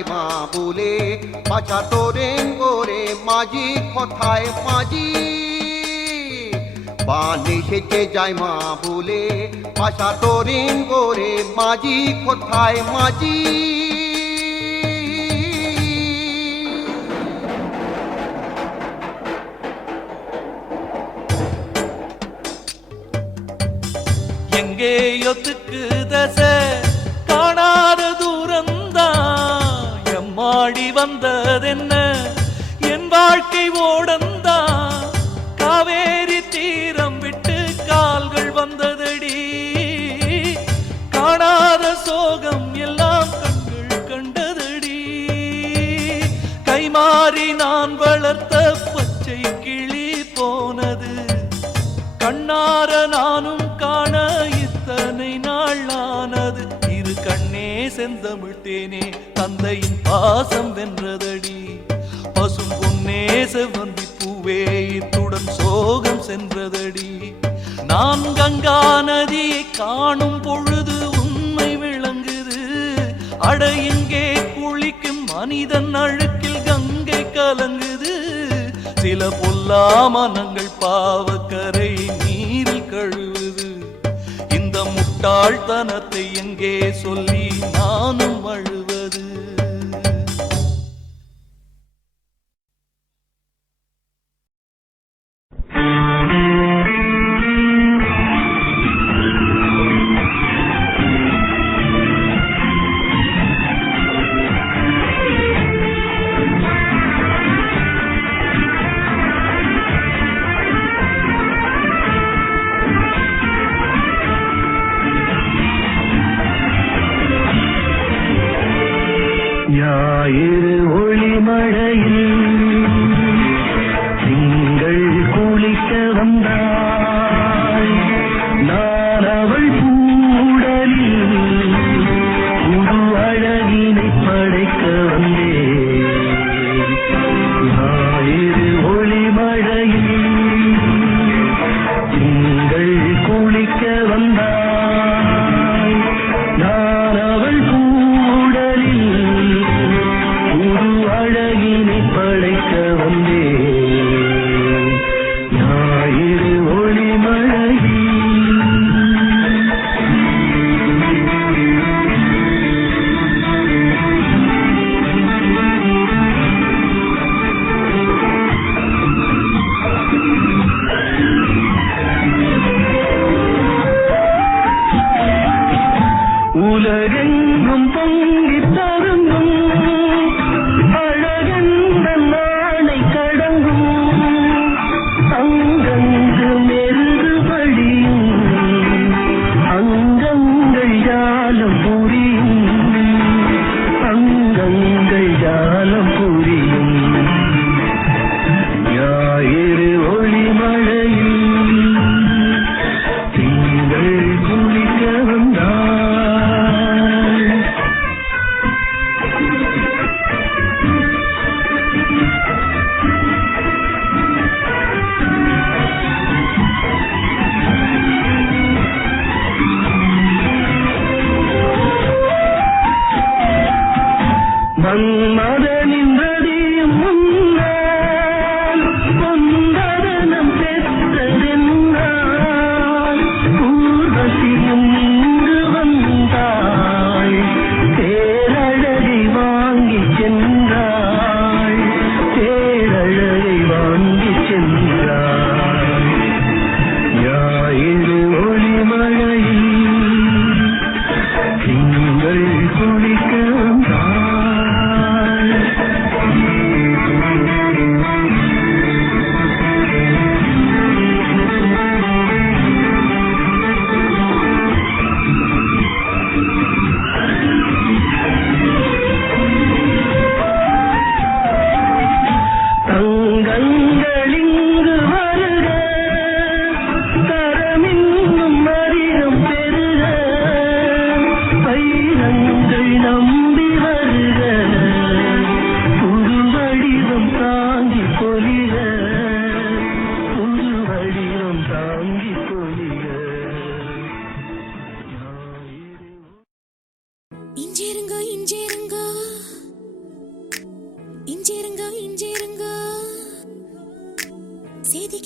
যায় মা বলে বাছা তোরেন করে মাঝি কথায় মাঝি বানে সেজে যায় মা বলে বাছা তোরেন করে মাঝি কথায় মাঝি எங்கேயோத்துக்கு தசை காணாத தூரந்தான் எம்மாடி வந்ததென்ன என் வாழ்க்கை ஓடந்தான் காவேரி தீரம் விட்டு கால்கள் வந்ததடி காணாத சோகம் எல்லாம் கண்கள் கண்டதடி கைமாறி நான் வளர்த்த பச்சை கிளி போனது கண்ணார நானும் காண இத்தனை நாள் ஆனது இரு கண்ணே செந்தமிழ் தேனே தந்தையின் பாசம் வென்றதடி பசும் பொன்னே செவ்வந்தி பூவே இத்துடன் சோகம் சென்றதடி நான் கங்கா நதியை காணும் பொழுது உண்மை விளங்குது அட இங்கே குளிக்கும் மனிதன் அழுக்கில் கங்கை கலங்குது சில பொல்லா மனங்கள் பாவக்கரை நீரில் கழுவுது இந்த முட்டாள்தனத்தை எங்கே சொல்லி நானும் அழுவது ஞாயிறு ஒளிமழையில் திங்கள் குளிக்க வந்தாள் நான் அவள் கூடலில் புது அழகினை படைக்க வந்தேன் ஞாயிறு ஒளிமழையில் திங்கள் குளிக்க வந்தாள் நான் அவள் அழகினை படைக்க வந்தேன் ஞாயிறு ஒளிமழையில் உலகெங்கும் பொங்கி தருங்கும்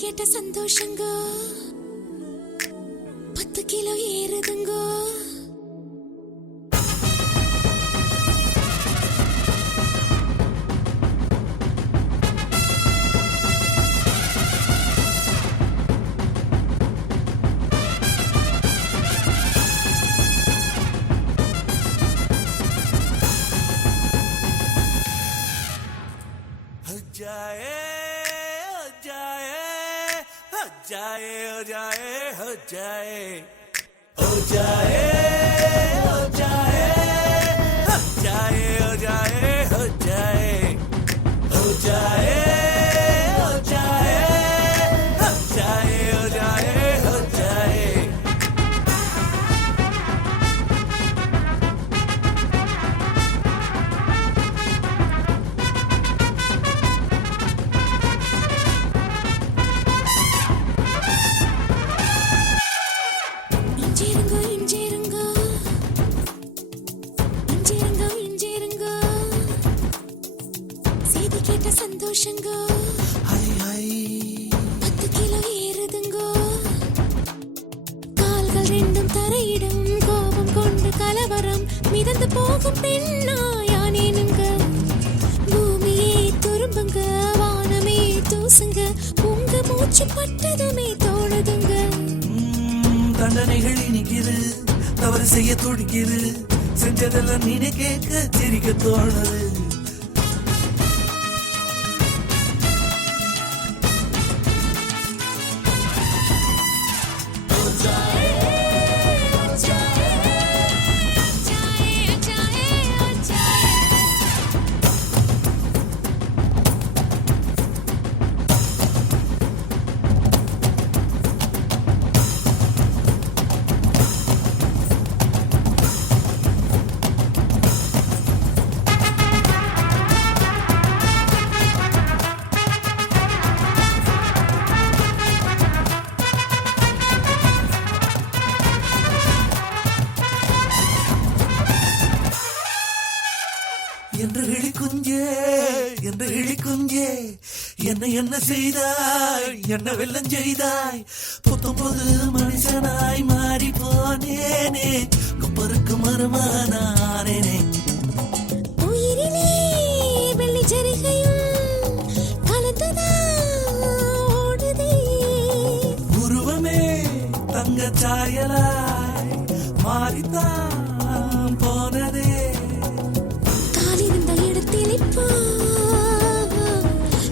கேட்ட சந்தோஷங்க 10 கிலோ ஏறுதுங்க. சந்தோஷங்க 10 கிலோ ஏறுதுங்க. கால்கள் ரெண்டும் தரையிடும் கோபம் கொண்டு கலவரம் மிதந்து போகும் பெண்ணா யானேனுங்க. பூமியே துரும்புங்க வானமே தூசுங்க உங்க மூச்சு பட்டதுமே தோணுதுங்க. தண்டனைகள் இனிக்குது தவறு செய்ய துடிக்குது செஞ்சதெல்லாம் நீனே கேட்க சிரிக்க தோணுது. என்று இழிக்குஞ்சே என்ன என்ன செய்தாய் என்ன வெள்ளம் செய்தாய் 19 மனுஷனாய் மாறி போனேனே குப்பருக்கு மரமானானேனே. உயிரிலே வெள்ளி ஜரிகையும் கலந்துதான் ஓடுதே. உருவமே தங்க சாயலாய் மாறித்தான் போனதே. காலிருந்த இடத்தில் இப்போ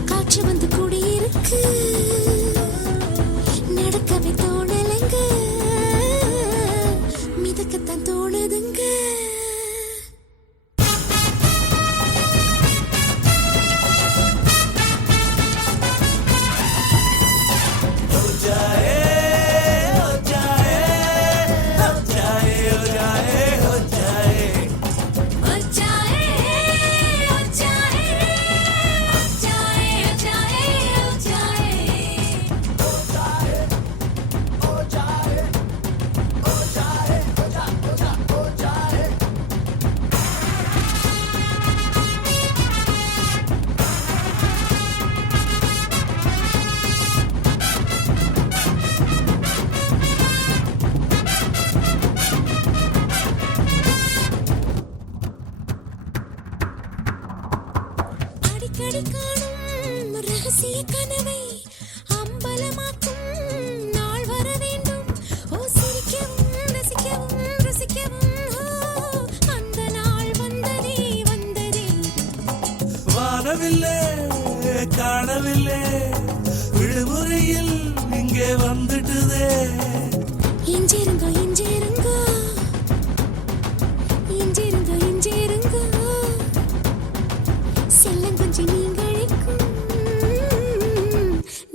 காற்று வந்து கூடியிருக்கு. நடக்கவே தோணலைங்க மிதக்கத்தான் தோணுதுங்க. அடிக்கடி காணும் ரகசிய கனவை அம்பலமாக்கும் நாள் வர வேண்டும். ஓ சிரிக்கவும் ரசிக்கவும் ருசிக்கவும் அந்த நாள் வந்ததே வந்ததே. வானவில்லை காணவில்லை விடுமுறையில் இங்கே வந்துட்டுதே. இஞ்சிருங்க இஞ்சிருங்க இஞ்சிருங்க இஞ்சிருங்க செல்லம் கொஞ்சம் நீங்க அழைக்கும்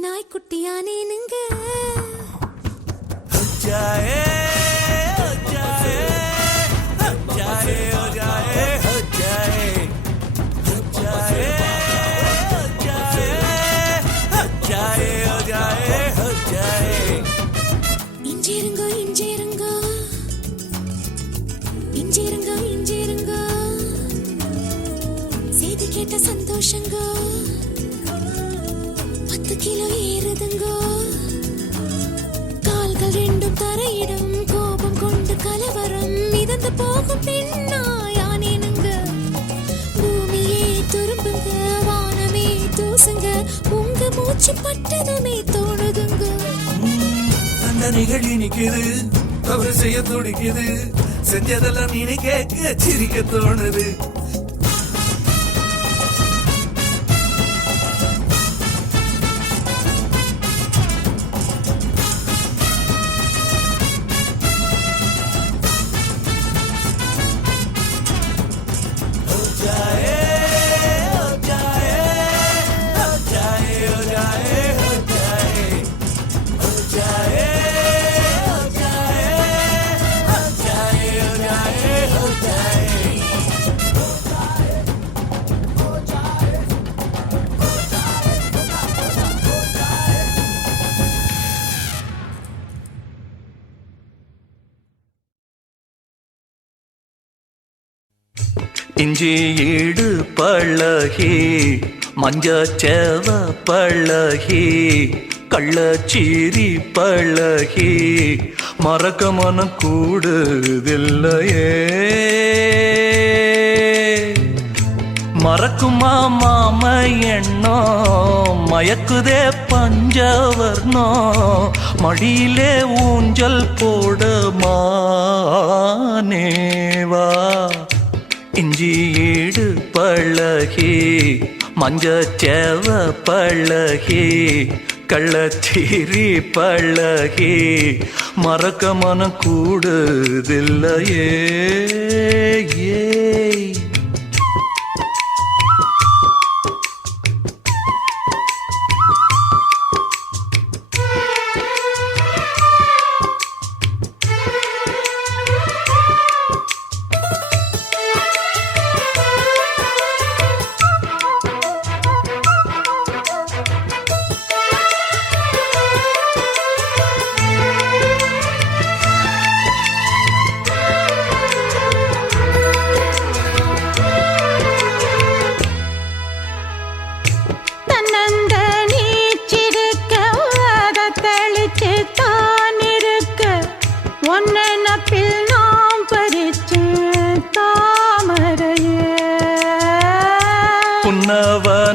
நாய்க்குட்டியானேனுங்க. जाए हो जाए हो जाए हो जाए हो जाए हो जाए हो जाए हो जाए हो जाए हो जाए. இஞ்சிருங்க இஞ்சிருங்க இஞ்சிருங்க இஞ்சிருங்க செய்தி கேட்ட சந்தோஷங்க 10 கிலோ ஏறுதுங்கோ கால்கள் ரெண்டும் தரையிடம் கோபம் கொண்டு கலவரம் மிதந்து போகும் பெண்ணாயானேனுங்க பூமியே துரும்புங்க வானமே தூசுங்க உங்க மூச்சு பட்டதுமே தோணுதுங்க நிகழி நிக்குது தவறு செய்ய துடிக்குது செஞ்சதெல்லாம் நீனே கேட்க சிரிக்க தோணுது இஞ்சி ஈடு பழகி மஞ்சச்சேவ பழகி கள்ளச்சீரி பழகி மறக்க மனம் கூடுதில்லையே மறக்குமா மாம எண்ணோ மயக்குதே பஞ்சவர்ணோ மடியிலே ஊஞ்சல் போட மானேவா இஞ்சி ஈடு பழகி மஞ்சச்சேவ பழகி கள்ளச்சீரி பழகி மறக்க மனம் கூடுதில்லையே ஏய்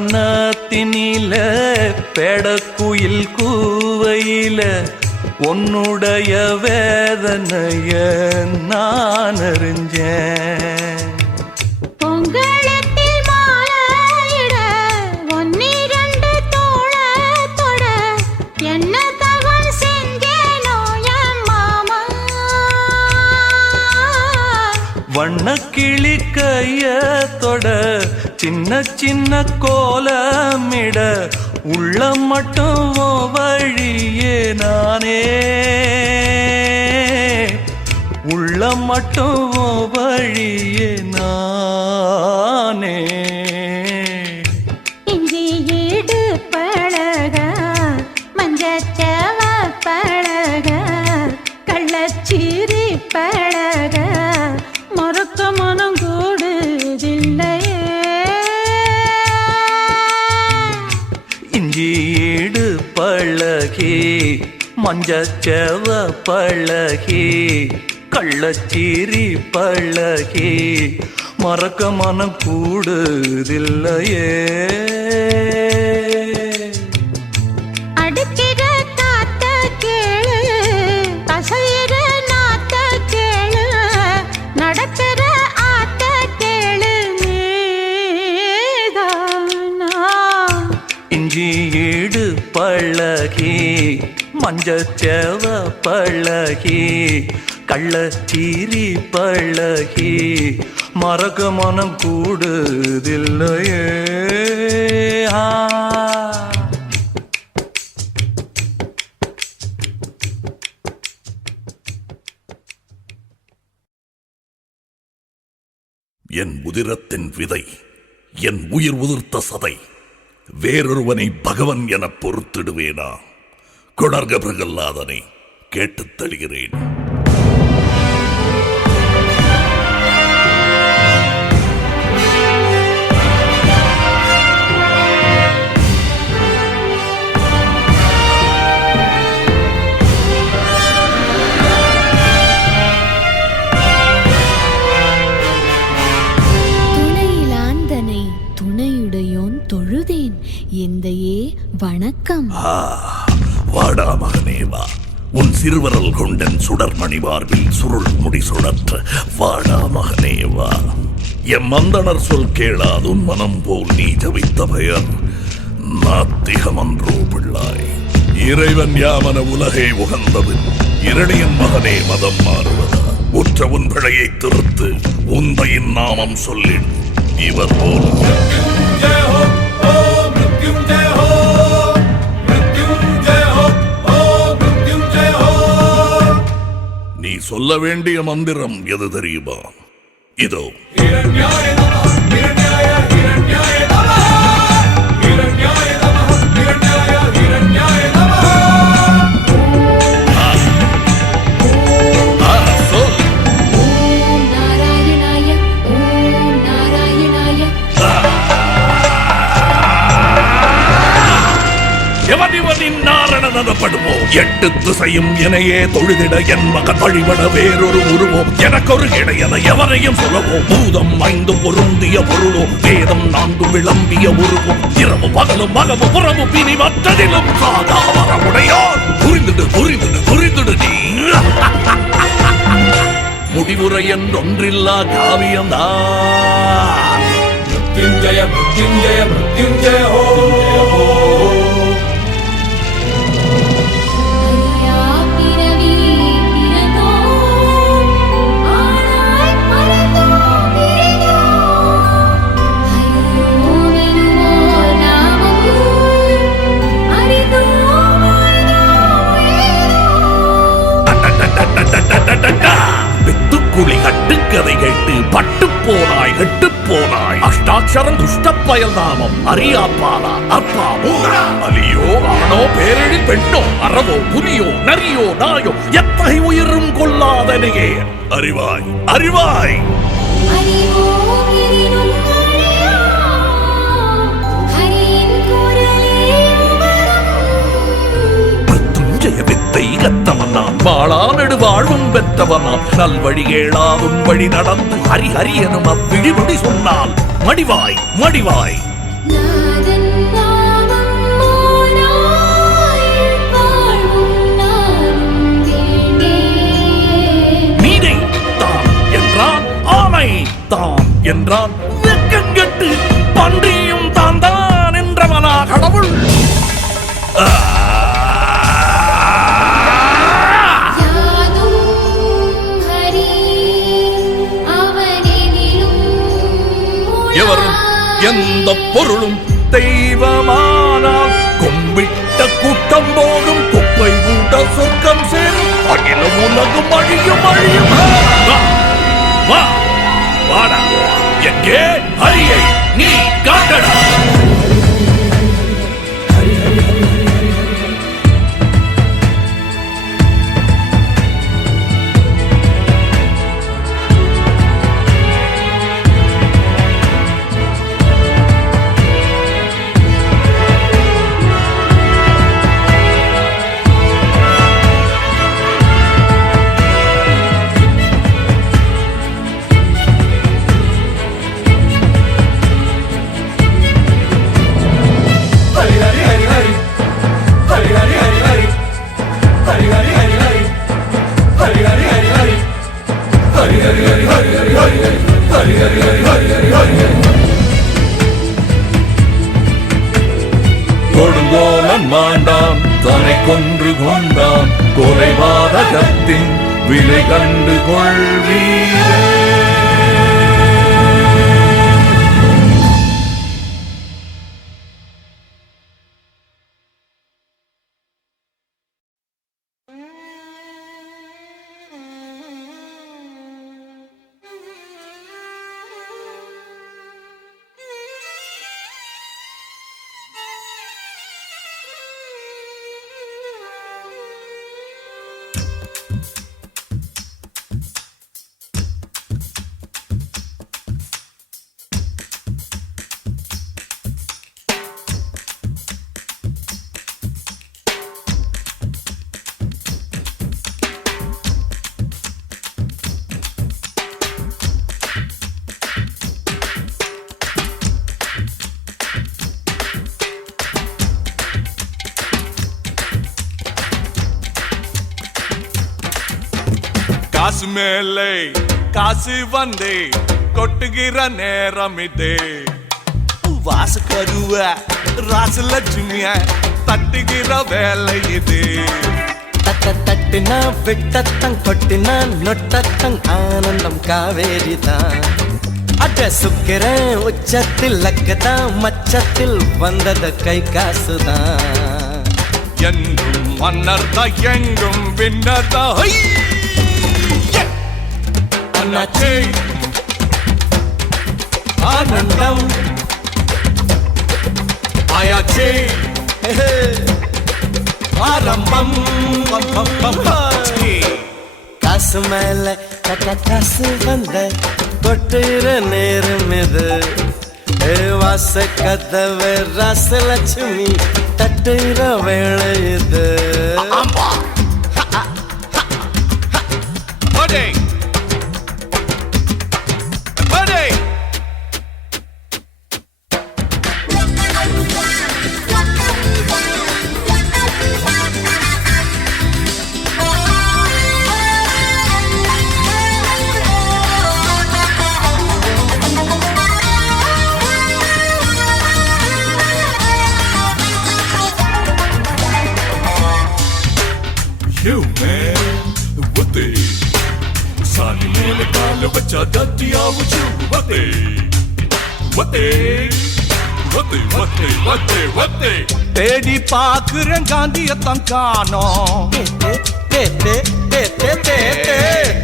புன்னவனத்தினில பெடக்குயில் கூவையில உன்னுடைய வேதனைய நான் அறிஞ்சேன் பொங்கலத்தில் மாலையிட ஒன்னிரண்டு தோளத்தொட என்ன தவம் செஞ்சேனோ என் மாமா வண்ணக்கிளி கையத்தொட சின்ன சின்ன கோலமிட உள்ள மட்டும் வழியே நானே உள்ள மட்டும் வழியே நானே இஞ்சி ஈடு பழக மஞ்சச்சவ பழக கள்ளச்சீரி பழக மறக்க மனம் கூடுதில்லையே இஞ்சி ஈடு பழகி மஞ்சச்சேவ பழகி கள்ளச்சீரி பழகி மறக்க மனம் கூடுதில்லையே அடிக்கிற காத்த கேளு கசையிற நாத்த கேளு நடக்கிற ஆத்த கேளு நீதானா இஞ்சி ஈடு பழகி மஞ்சச்சேவ பழகி கள்ளச்சீரி பழகி மறக்க மனம் கூடுதில்லையே என் உதிரத்தின் விதை, என் உயிர் உதிர்த்த சதை, வேறொருவனை பகவன் என பொறுத்திடுவேனா? கொணர்க பிரகல்லாதனை கேட்டுத் தழுகிறேன். உன் சிறுவரல் கொண்டன் சுடர்மணி மார்பில் சுருள் முடி சுழற்ற வாடா மகனே வா. எம் மந்தனர் சொல் கேளாது உன் மனம் போல் நீ ஜபித்த பெயர் நாத்திகமன்றோ பிள்ளாய். இறைவன் யாமன உலகை உகந்தவன் இரணியன் மகனே மதம் மாறுவதா. உற்ற உன் பிழையை திருத்து உந்தையின் நாமம் சொல்லிடு. இவர் போல நீ சொல்ல வேண்டிய மந்திரம் எது தெரியுமா? இதோ. எட்டு திசையும் இணையே தொழுதிட என் மகன் வழிபட வேறொரு உருவம் எனக்கொரு இடையன எவரையும் சொல்லவோ. பூதம் ஐந்து பொருந்திய பொருளோ வேதம் நான்கு விளம்பிய உருவம் இரவு பகலும் மகவு புறவு பிரி மற்றதிலும் சாதாவரமுடையார். புரிந்துடு புரிந்துடு புரிந்துடு நீ. முடிவுரை என்றொன்றில்லா காவியம்தான். மிருத்யுஞ்சய மிருத்யுஞ்சய மிருத்யுஞ்சய ஹோ. வித்துக்குழி கட்டுக்கதை கேட்டு பட்டு போனாய் கெட்டு போனாய். அஷ்டாட்சரம் துஷ்ட பயல் நாமம் அறியாப்பாலா அப்பா மூரா. அலியோ ஆணோ பேரெழி பெண்ணோ அறவோ புலியோ நரியோ நாயோ எத்தகை உயிரும் கொள்ளாதனையே அறிவாய் அறிவாய். வித்தை கத்தவனான் வாழா நெடுவாழ்வும் பெற்றவனான். நல்வழி கேளாதுன் வழி நடந்து ஹரி ஹரி எனும் அவ்விழிமொழி சொன்னால் மடிவாய் மடிவாய். நீனை தான் என்றான் ஆமை தான் என்றான் வெக்கங்கெட்டு பன்றியும் தான் தான் என்றவனா கடவுள். எவரும் எந்த பொருளும் தெய்வமானால் கும்பிட்ட கூட்டம் போடும் குப்பை கூட்ட சொர்க்கம் சேரும். அகில உலகம் அழியும் அழியும். வா வாடா எங்கே ஹரியை நீ காட்டடா. கொடுங்கோலன் மாண்டான் தன்னை கொன்று கொண்டான். கொலைபாதகத்தின் விலை கண்டு கொள்வீரே. காசு மேலே காசு வந்தே கொட்டுகிற நேரம் இதே வாசு கருவ ராசு லட்சுமிய தட்டுகிற வேலை இது தட்டினா விட்டத்தங் கொட்டினா நொட்டத்தங் ஆனந்தம் காவேரி தான் அட சுக்கிரன் உச்சத்தில் லக்கதான் மச்சத்தில் வந்தது கை காசுதான் என்றும் மன்னர் தான் எங்கும் வின்னர் தான் அண்ணாச்சி ஆனந்தம் ஆயாச்சி ஆரம்பம் காசு மேல காசு வந்த கொட்டுற நேரம் இது வாச கதவு ராசலட்சுமி தட்டுற வேலை இது You man, what they? Sani mele kaale bacha datiya wuchu. What they? What they? What they? What they? What they? What they? தேடி பாக்குறேன் காந்தியத்தான் காணோம்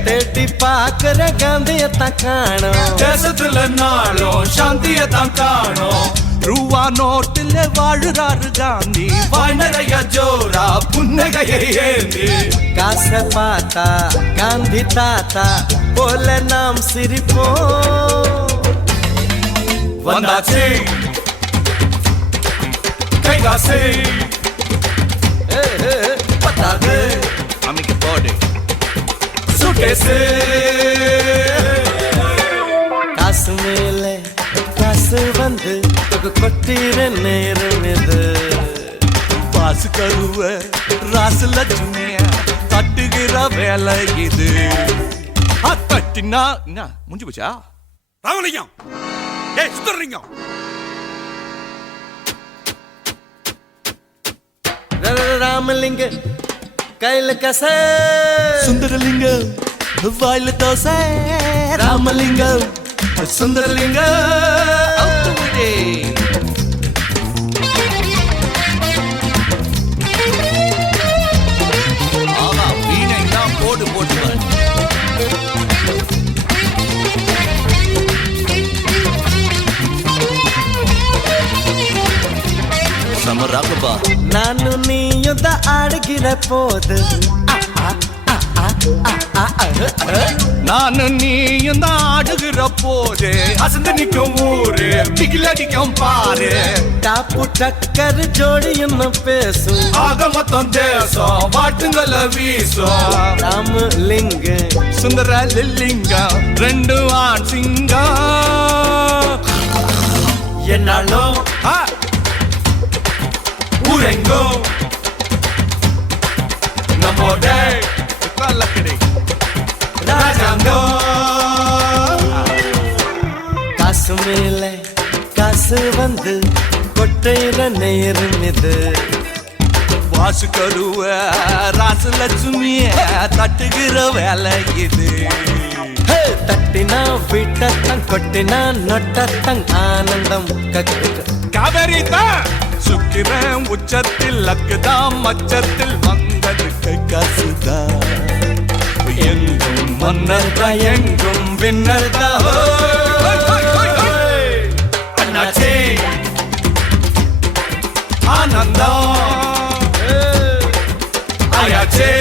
தேடி பாக்குற காந்தியத்தான் காணோம் தேசத்துல நாளும் சாந்தியத்தான் காணோம் ரூவா நோட்டுல வாழுறாரு காந்தி வாய் நிறைய ஜோரா புன்னகையை ஏந்தி காச பார்த்தா காந்தி தாத்தா போல நாம் சிரிப்போம் வந்தாச்சு கைகாசு பத்தாது அமைக்க போடு சுகேசு காசு மேல காசு வந்து கொட்டிற நேரம் இது பாசு கருவ ராசு லட்சுமிய தட்டுகிற வேலை இது தட்டினா என்ன முடிஞ்சு போச்சா ராமலிங்கம் ஏய் சுந்தரலிங்கம் ராமலிங்க கையில கச சுந்தரலிங்கம் வாயில தோசை ராமலிங்கம் சுந்தரலிங்கம் வீணை தான் போடு போட்டுவான் சமராகபா ನಾನು ನೀಯುದ್ದ ಆಡಗಿರ போது நானு நீயும் தான் ஆடுகிற போது அசந்து நிற்கும் ஊரு பிகில் அடிக்கும் பாரு டாப்பு டக்கர் ஜோடி என்ன பேசும் ஆக மொத்தம் தேசம் வாட்டுங்கள வீசும் ராமலிங்க சுந்தர லில்லிங்கம் ரெண்டு ஆண் சிங்கம் என்னாலும் ஊரெங்கும் நம்மோட லக்கடி ராஜாங்கம் காசு மேல காசு வந்து கொட்டையில நேரம் இது வாசு கருவ ராசு லட்சுமிய தட்டுகிற வேலை இது தட்டினா விட்டத்தங் கொட்டினா நொட்டத்தங் ஆனந்தம் காவேரி தான் சுக்கிரன் உச்சத்தில் லக்குதான் மச்சத்தில் வந்தது கை காசுதான் எங்கும் மன்னர் தான் எங்கும் வின்னர் தான் அண்ணாச்சி ஆனந்தம் ஆயாச்சி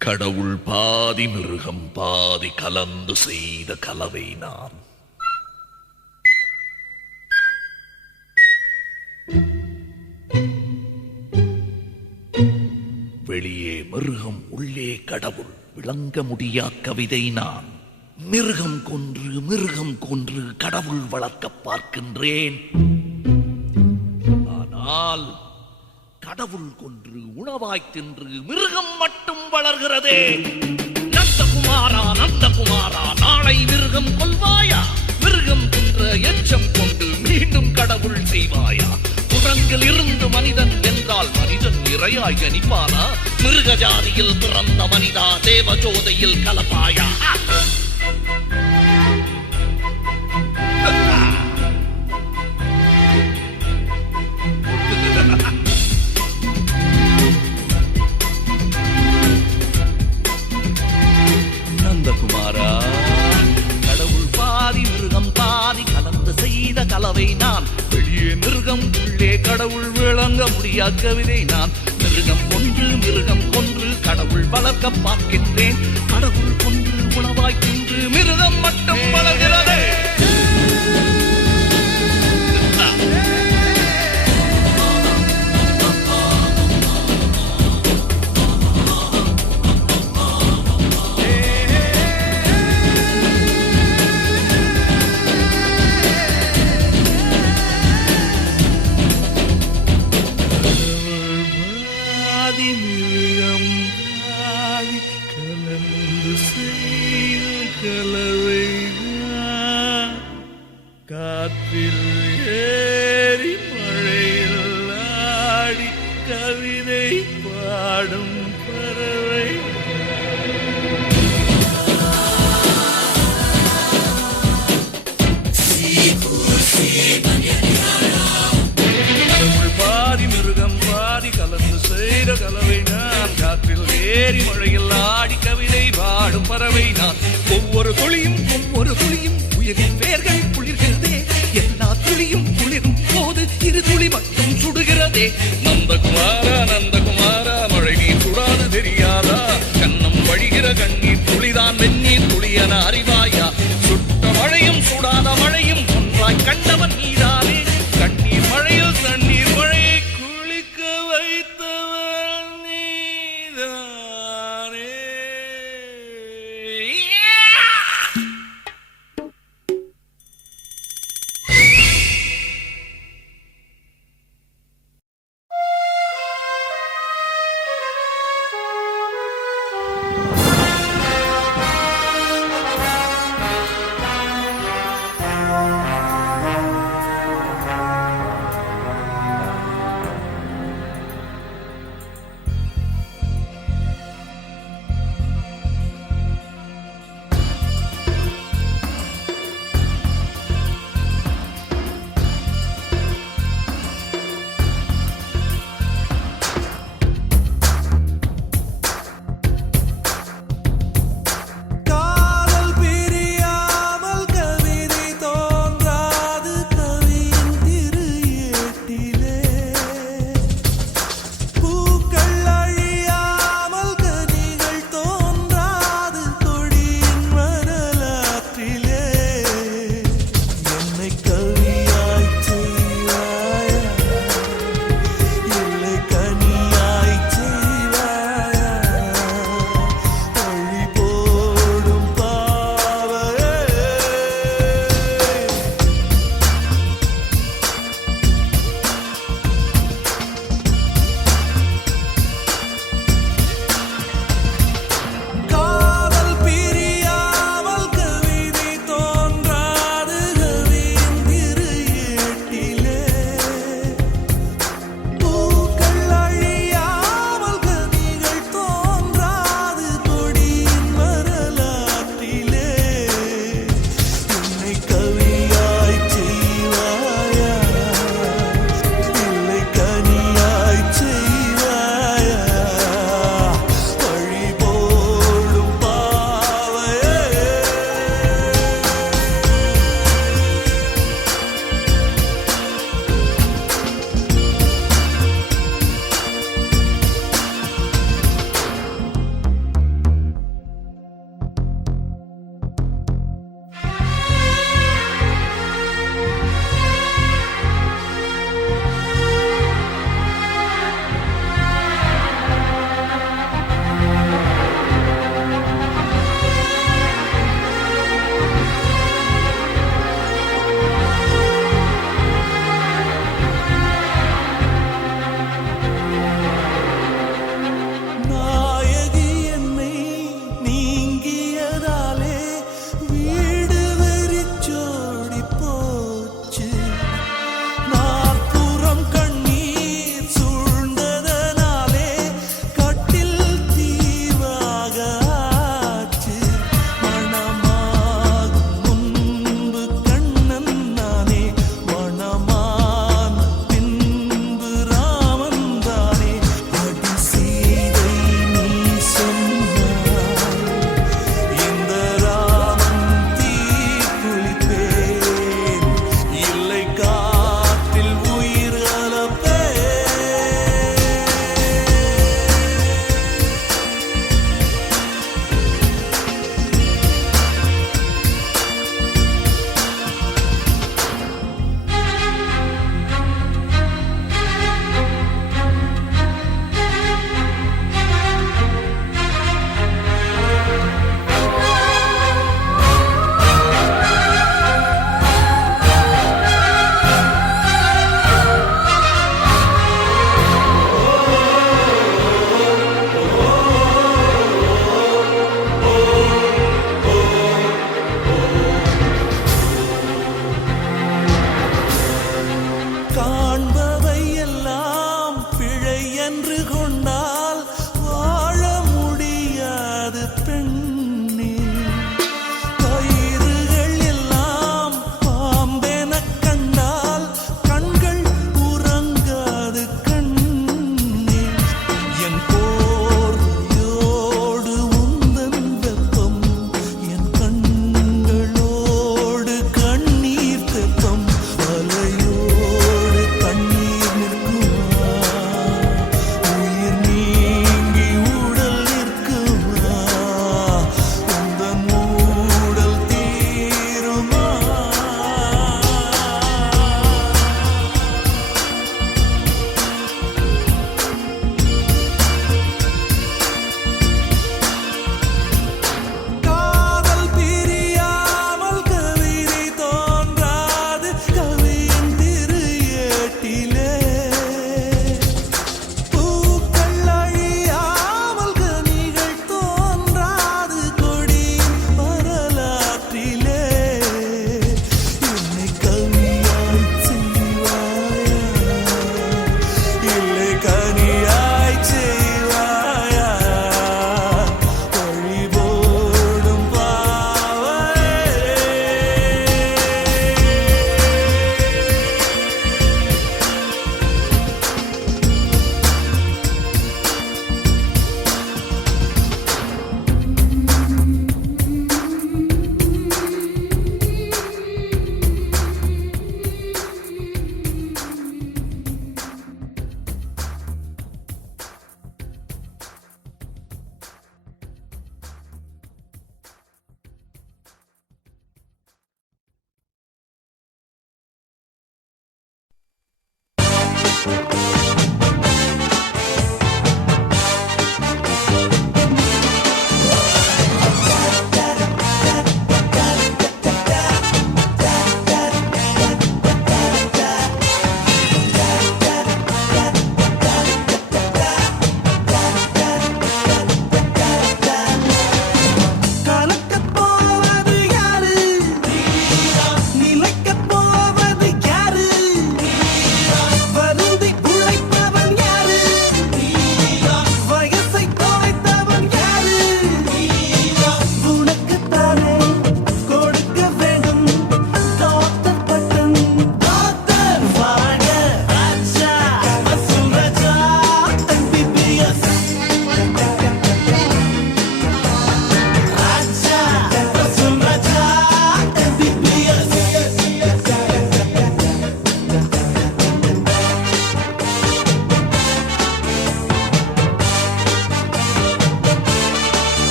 கடவுள் பாதி மிருகம் பாதி கலந்து செய்த கலவை நான். வெளியே மிருகம் உள்ளே கடவுள் விளங்க முடியா கவிதை நான். மிருகம் கொன்று கடவுள் வளர்க்க பார்க்கின்றேன். ஆனால் கடவுள் கொன்று உணவாய் தின்று மிருகம் மட்டும் வளர்கிறதே. நந்தகுமாரா நாளை மிருகம் கொல்வாயா? மிருகம் தின்ற எச்சம் கொண்டு மீண்டும் கடவுள் செய்வாயா? குரங்கில் இருந்து மனிதன் என்றால் மனிதன் இரையாய் கணிப்பானா? மிருக ஜாதியில் பிறந்த மனிதா தேவஜோதையில் கலப்பாயா? நந்தகுமாரா, கடவுள் பாதி மிருகம் பாதி கலந்து செய்த கலவை நான். வெளியே மிருகம் உள்ளே கடவுள் விளங்க முடியா கவிதை நான். மிருகம் கொன்று கடவுள் வளர்க்க பார்க்கின்றேன். கடவுள் கொன்று உணவாய் தின்று மிருகம் மட்டும் வளர்கிறதே. காற்றில் ஏறி மழையில் ஆடி கவிதை பாடும் பறவை. கடவுள் பாதி மிருகம் பாதி கலந்து செய்த கலவை நான். காற்றில் ஏறி மழையில் ஆடி கவிதை பாடும் பறவை நான். ஒவ்வொரு துளியும் உயிரின் வேர்கள் குளிர்கிறதே. எல்லா துளியும் குளிரும் போது இரு துளி மட்டும் சுடுகிறதே. நந்தகுமாரா மழை நீர் சுடாது தெரியாதா? கண்ணம் வழிகிற கண்ணீர் துளிதான் வெந்நீர் துளியன அறிவாயா? சுட்ட மழையும் சுடாத மழையும் ஒன்றாய் கண்டவன் நீதானே. கண்ணீர் மழையில் தண்ணீர் மழையை குளிக்க வைத்தவன் நீதானே.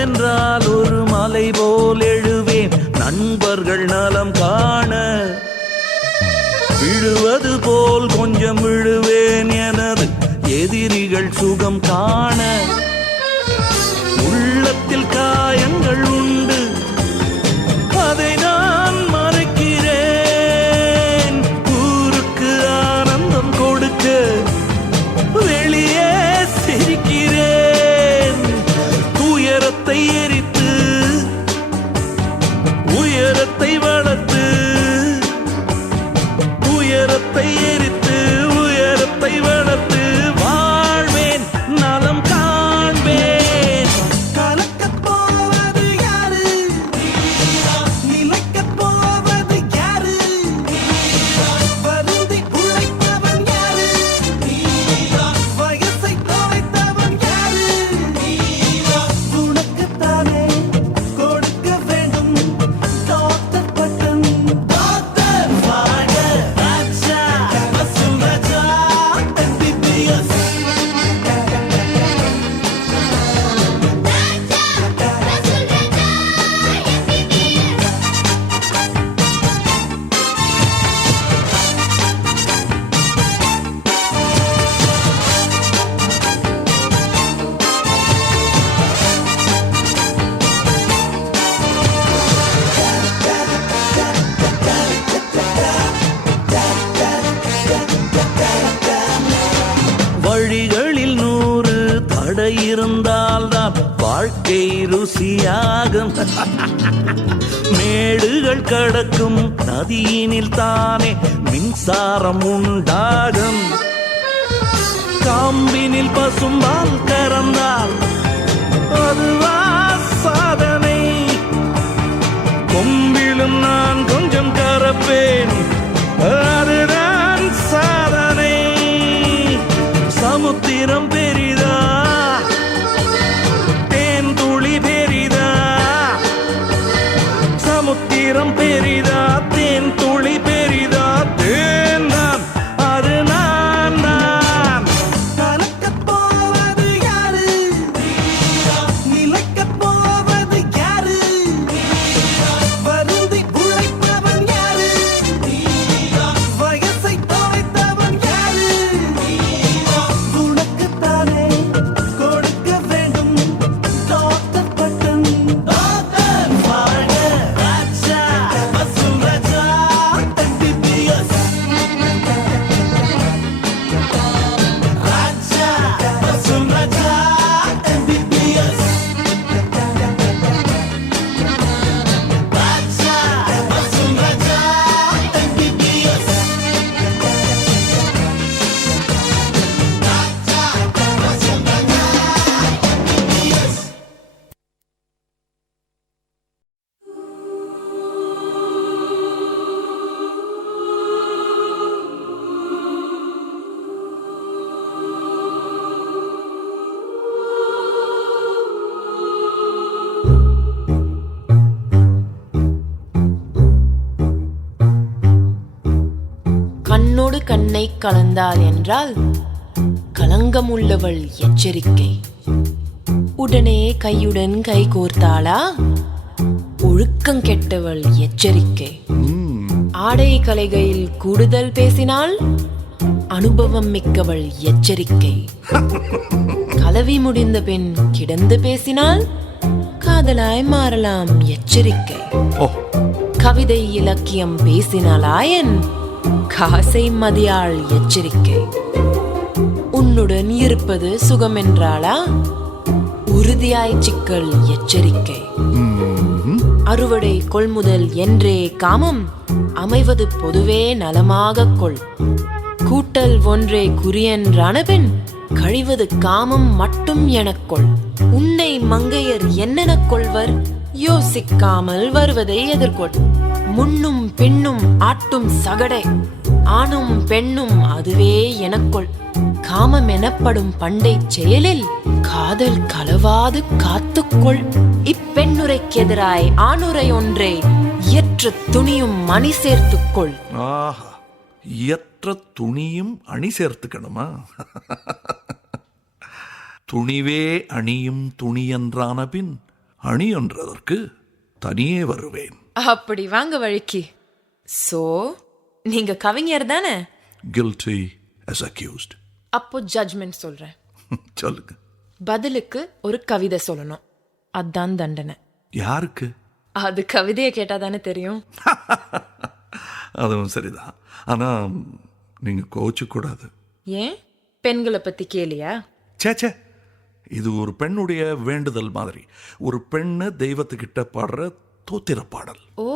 விழுவதென்றால் ஒரு மலை போல் எழுவேன் நண்பர்கள் நலம் காண. விழுவது போல் கொஞ்சம் விழுவேன் எனது எதிரிகள் சுகம் காண. உள்ளத்தில் காயங்கள் உண்டு அதை நான் மறைக்கிறேன். ஊருக்கு ஆனந்தம் கொடுக்க வெளியே சிரிக்கிறேன். துயரத்தை எரித்து உயரத்தை வளர்த்து உயரத்தை எரித்து உயரத்தை வளர்த்து வாழ்வேன் நலம் காண்பேன். கலக்கப் போவது யாரு? நிலைக்கப் போவது யாரு? வருந்தி உழைத்தவன் யாரு? வயசை தொலைத்தவன் யாரு? உனக்குத்தானே கொடுக்க வேண்டும் டாக்டர் பட்டம். டாக்டர் வாழ ராஜா வசூலஜா MBBS. வழிகளில் 100 தடை இருந்தால்தான் வாழ்க்கை ருசியாகும். மேடுகள் கடக்கும் நதியினில் தானே மின்சாரம் உண்டாகும். காம்பினில் பசும்பால் கறந்தால் அதுவா சாதனை. கொம்பிலும் நான் கொஞ்சம் கறப்பேன் அதுதான் சாதனை. சமுத்திரம் பெரிதா தேன் துளி பெரிதா. சமுத்திரம் பெரிதா தேன் துளி பெரிதா. தேன் நான் அது நான் நான். கலக்கப் போவது யாரு? நிலைக்கப் போவது யாரு? வருந்தி உழைப்பவன் யாரு? வயசை தொலைத்தவன் யாரு? உனக்குத்தானே கொடுக்க வேண்டும் டாக்டர் பட்டம். டாக்டர் வாழ ராஜா வசூலஜா MBBS. ராஜா வசூலஜா MBBS. ராஜா வசூலஜா MBBS. கண்ணோடு கண்ணை கலந்தாள் என்றால் களங்கமுள்ளவள் எச்சரிக்கை. உடனே கையுடன் கை கோர்த்தாளா ஒழுக்கம் கெட்டவள் எச்சரிக்கை. ஆடை கலைகையில் கூடுதல் பேசினாள் அனுபவம் மிக்கவள் எச்சரிக்கை. கலவி முடிந்த பின் கிடந்து பேசினால் காதலாய் மாறலாம் எச்சரிக்கை. கவிதை இலக்கியம் பேசினாலாயன் காசை மதியாள் எச்சரிக்கை. உன்னுடன் இருப்பது சுகமென்றாளா உறுதியாய் சிக்கல் எச்சரிக்கை. அறுவடை கொள்முதல் என்றே காமம் அமைவது பொதுவே நலமாகக் கொள். கூட்டல் ஒன்றே குறியென்றான பின் கழிவது காமம் மட்டும் எனக்கொள். உன்னை மங்கையர் என்னெனக் கொள்வர் யோசிக்காமல் வருவதை எதிர்கொள். முன்னும் பின்னும் ஆட்டும் சகடை ஆணும் பெண்ணும் அதுவே எனக்கொள். காமம் எனப்படும் பண்டை செயலில் காதல் கலவாது காத்துக்கொள். இப்பெண்ணுரைக்கெதிராய் ஆணுரை ஒன்றே இயற்ற துணியும் அணி சேர்த்துக்கொள். ஆஹா, இயற்ற துணியும் அணி சேர்த்துக்கணுமா? துணிவே அணியும் துணி என்றான பின் அணி என்றதற்கு தனியே வருவேன். அப்படி வாங்க வழிக்கு. சோ நீங்க கவிஞர் தானே? Guilty as accused. அப்போ ஜட்ஜ்மெண்ட் சொல்றேன். சொல்லுங்க. பதிலுக்கு ஒரு கவிதை சொல்லணும், அதான் தண்டனை. யாருக்கு? அது கவிதையை கேட்டா தானே தெரியும். அதுவும் சரிதான். ஆனா நீங்க கோச்சு கூடாது. ஏன்? பெண்களை பத்தி கேளியா? சேச்சே, இது ஒரு பெண்ணுடைய வேண்டுதல் மாதிரி. ஒரு பெண்ணு தெய்வத்துக்கிட்ட பாடுற தோத்திர பாடல். ஓ,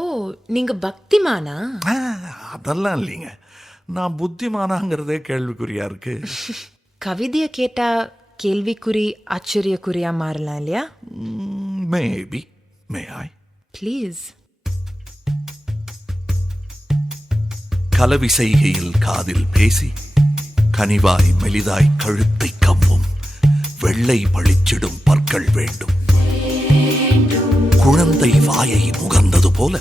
நீங்க பக்திமானா? அதெல்லாம் இல்லைங்க. நான் புத்திமானாங்கிறதே கேள்விக்குறியா இருக்கு. கவிதையை கேட்டா கேள்விக்குறி ஆச்சரியக்குறியா மாறலாம் இல்லையா? மேபி. May I please. கலவி செய்கையில் காதில் பேசி கனிவாய் மெலிதாய் கழுத்தை கவ்வும் வெள்ளை பளிச்சிடும் பற்கள் வேண்டும். குழந்தை வாயை முகர்ந்தது போல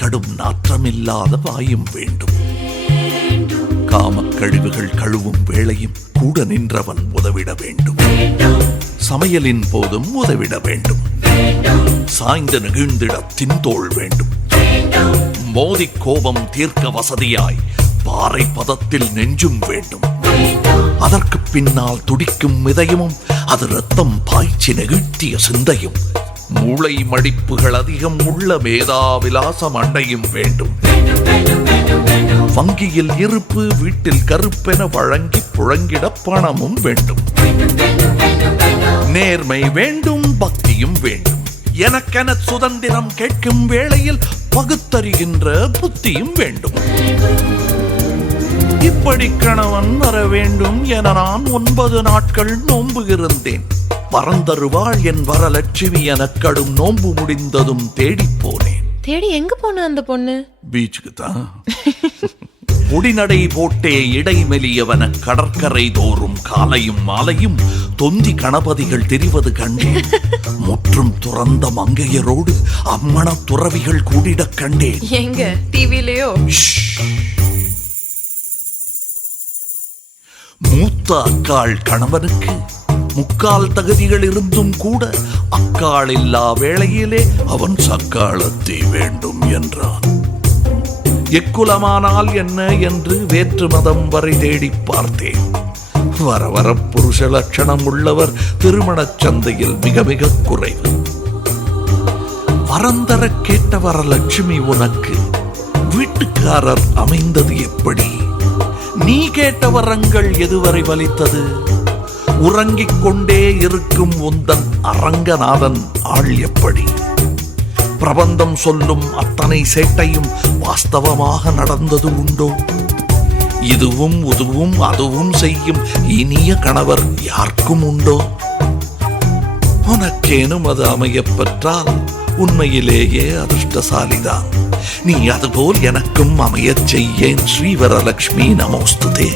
கடும் நாற்றமில்லாத வாயும் வேண்டும். காமக் கழிவுகள் கழுவும் வேளையும் கூட நின்றவன் உதவிட வேண்டும். சமையலின் போதும் உதவிட வேண்டும். சாய்ந்து நெகிழ்ந்திட தின்தோள் வேண்டும். மோதி கோபம் தீர்க்க வசதியாய் பாறை பதத்தில் நெஞ்சும் வேண்டும். அதற்கு பின்னால் துடிக்கும் இதயமும் அது ரத்தம் பாய்ச்சி நெகிழ்த்திய சிந்தையும் மூளை மடிப்புகள் அதிகம் உள்ள மேதாவிலாசம் அண்டையும் வேண்டும். வங்கியில் இருப்பு வீட்டில் கருப்பென வழங்கி புழங்கிட பணமும் வேண்டும். நேர்மை வேண்டும், பக்தியும் வேண்டும். எனக்கென சுதந்திரம் கேட்கும் வேளையில் பகுத்தறிகின்ற புத்தியும் வேண்டும். இப்படி கணவன் வர வேண்டும் என நான் 9 நாட்கள் நோன்பு இருந்தேன். பரந்தருவாள் என் வரலட்சுமி என கடும் நோன்பு முடிந்ததும் தேடி போனேன். தேடி எங்க போன அந்த பொண்ணு? பீச்சுக்கு தான். முடிநடை போட்டே இடைமெலியவன கடற்கரை தோறும் காலையும் மாலையும் தொந்தி கணபதிகள் தெரிவது கண்டேன். முற்றும் துறந்த மங்கையரோடு அம்மண துறவிகள் கூடிட கண்டேன். எங்க? டிவிலயோ? மூத்த அக்காள் கணவனுக்கு முக்கால் தகுதிகள் இருந்தும் கூட அக்காள் இல்லா வேளையிலே அவன் சக்காளத்தை வேண்டும் என்றான். எக்குலமானால் என்ன என்று வேற்று மதம் வரை தேடி பார்த்தேன். வர வர புருஷ லட்சணம் உள்ளவர் திருமணச் சந்தையில் மிக மிக குறைவு. வரந்தர கேட்ட வரலட்சுமி உனக்கு வீட்டுக்காரர் அமைந்தது எப்படி? நீ கேட்ட வரங்கள் எதுவரை வலித்தது? உறங்கிக் கொண்டே இருக்கும் உந்தன் அரங்கநாதன் ஆள் எப்படி? பிரபந்தம் சொல்லும் அத்தனை சேட்டையும் வாஸ்தவமாக நடந்தது உண்டோ? இதுவும் உதுவும் அதுவும் செய்யும் இனிய கணவர் யாருக்கும் உண்டோ? உனக்கேனும் அது அமையப் பெற்றால் உண்மையிலேயே அதிர்ஷ்டசாலிதான். நீ அதுபோல் எனக்கும் அமையச் செய்யேன். ஸ்ரீவரலட்சுமி நமோஸ்துதே.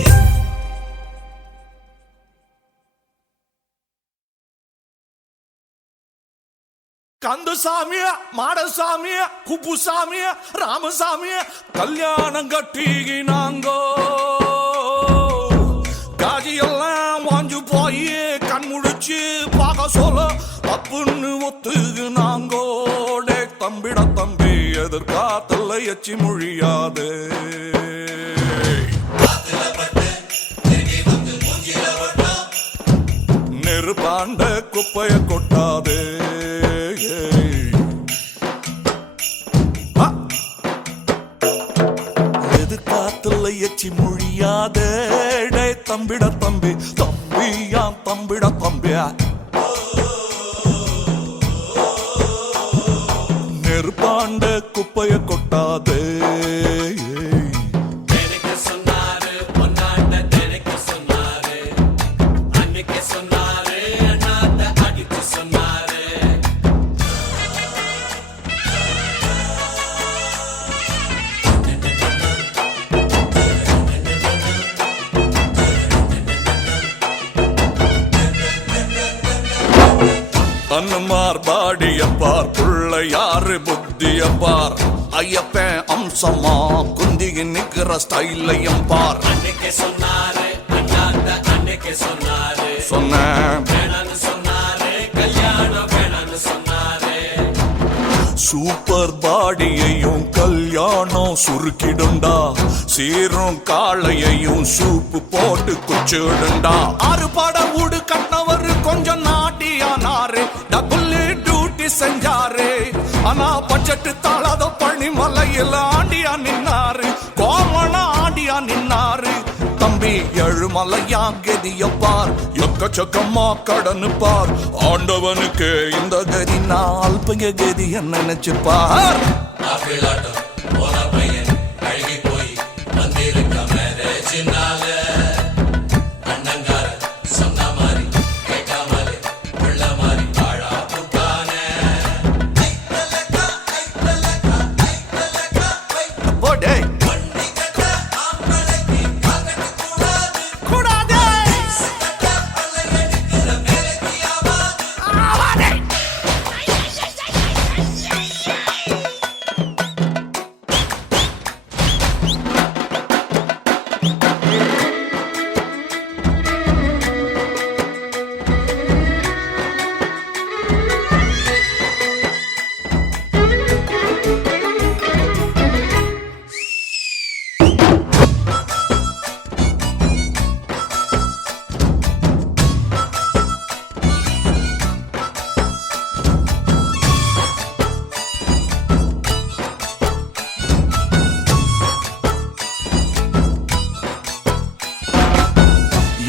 கந்தசாமிய, மாடசாமிய, குப்புசாமிய, ராமசாமிய கல்யாணம் கட்டினாங்கோ. காஜியெல்லாம் வாஞ்சு போய் கண் முடிச்சு பார்க்க சொல்ல தப்புன்னு ஒத்துக்குனாங்கோ. டே தம்பிட தம்பி எதிர்காத்தல்ல எச்சி மொழியாது. நெருப்பாண்ட குப்பைய கொட்டாது. எதிர்காத்துல எச்சி மொழியாத. டே தம்பிட தம்பி தம்பியான் தம்பிட தம்பியா நெருப்பாண்ட குப்பைய கொட்டாதே. அன்னமார் பாடியப்பார் பிள்ளையாரு புத்தியப்பார். ஐயப்பன் அம்சமா குந்திக்கு நிக்கிற ஸ்டைலையும் பார். சொன்னேன் சூப்பர் பாடியையும் கல்யாணம் சுருக்கிடுண்டா, சீரும் காளையையும் சூப்பு போட்டு குச்சிடுண்டா. ஆறு பட ஊடு கட்டினவர் கொஞ்சம் நாட்டியானாரு, டபுள் டியூட்டி செஞ்சாரு. ஆனா பட்ஜெட்டு தாளாத பனிமலையில் ஆண்டியா நின்னாரு, கோமள ஆண்டியா நின்னாரு. தம்பி எழுமலையா கதிய பார், எக்கச்சக்கமா கடனு பார். ஆண்டவனுக்கு இந்த கதி நாள் பைய கதிய நினைச்சு பார்.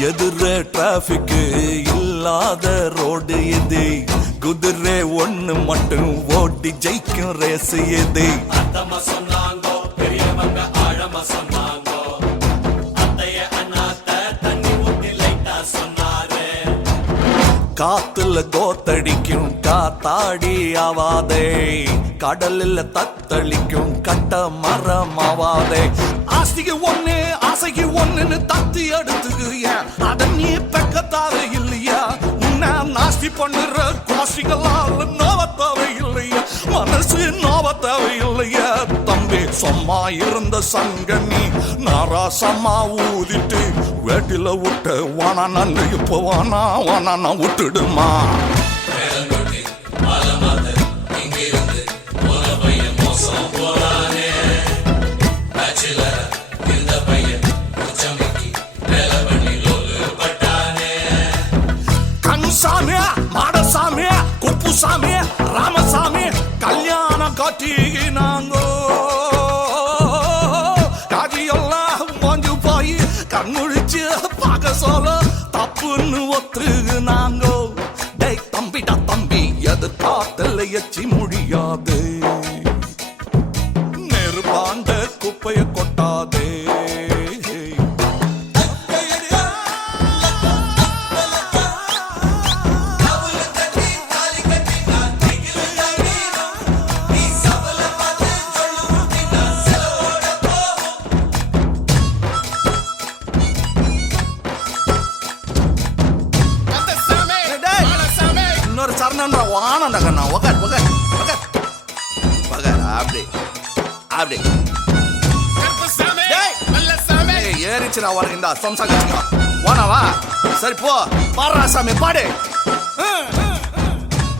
எதிரே டிராபிக் இல்லாத ரோடு எது, குதிரை ஒண்ணு மட்டும் ஓட்டி ஜெயிக்கும் ரேஸ் எது. அத்தம்மா சொன்னாங்கோ பெரியவங்க ஆழமா சொன்னாங்கோ, அத்தைய அண்ணாத்த தண்ணி ஊத்தி லைட்டா சொன்னாரு. காத்துல கோத்தடிக்கும் காத்தாடி ஆவாதே, கடலில் தத்தளிக்கும் கட்ட மரம் ஆவாதே. ஆசைக்கு ஒண்ணு ஆசைக்கு ஒண்ணுன்னு தத்தி எடுத்துக்கிய, அத நீ பெக்கத்தாத இல்லையா? உன்ன நாஸ்தி பண்ணுற கோஷிகளால் நோவத்தாவை இல்லையா? மனசு நோவத்தாவை இல்லையா? தம்பி சும்மா இருந்த சங்கனி நாராசமா ஊதிட்டு வேட்டில விட்டு வானா நன்னு இப்போ வானா வானா விட்டுடுமா. கன்சாமி மாடசாமி குப்புசாமி ராமசாமி கல்யாணம் கட்டினாங்கோ, காஜியெல்லாம் வாங்கி போய் கண்முழிச்சு பார்க்க சொல்ல தப்புன்னு ஒத்துனாங்கோ. டேய் தம்பிடா தம்பி, எதிர்பார்த்தல எச்சி முடியாது, நெருப்பாண்ட குப்பைய கொட்டாதே. வானண்டா கண்ணா உக்கார் உக்கார் உக்கார் உக்கார். அப்படி அப்படி ஏறிச்சுடா உனக்கு இந்த சம்சா கட்சிக்கா வானவா. சரி போ பாடுறா சாமி பாடு.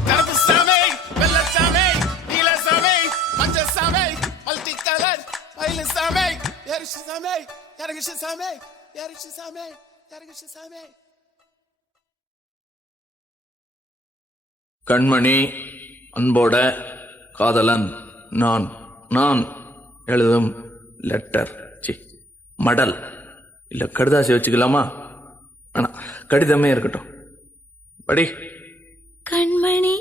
கருப்புசாமி வெள்ளச்சாமி நீலசாமி மஞ்சசாமி மல்டி கலர் மயிலசாமி எரிசிசாமி எரகிசிசாமி எரிசிசாமி எரகிசிசாமி. கண்மணி அன்போட காதலன் நான் நான் எழுதும் லெட்டர் மடல் இல்ல கடுதாசி வச்சுக்கலாமா? ஆனா கடிதமே இருக்கட்டும், படி. கண்மணி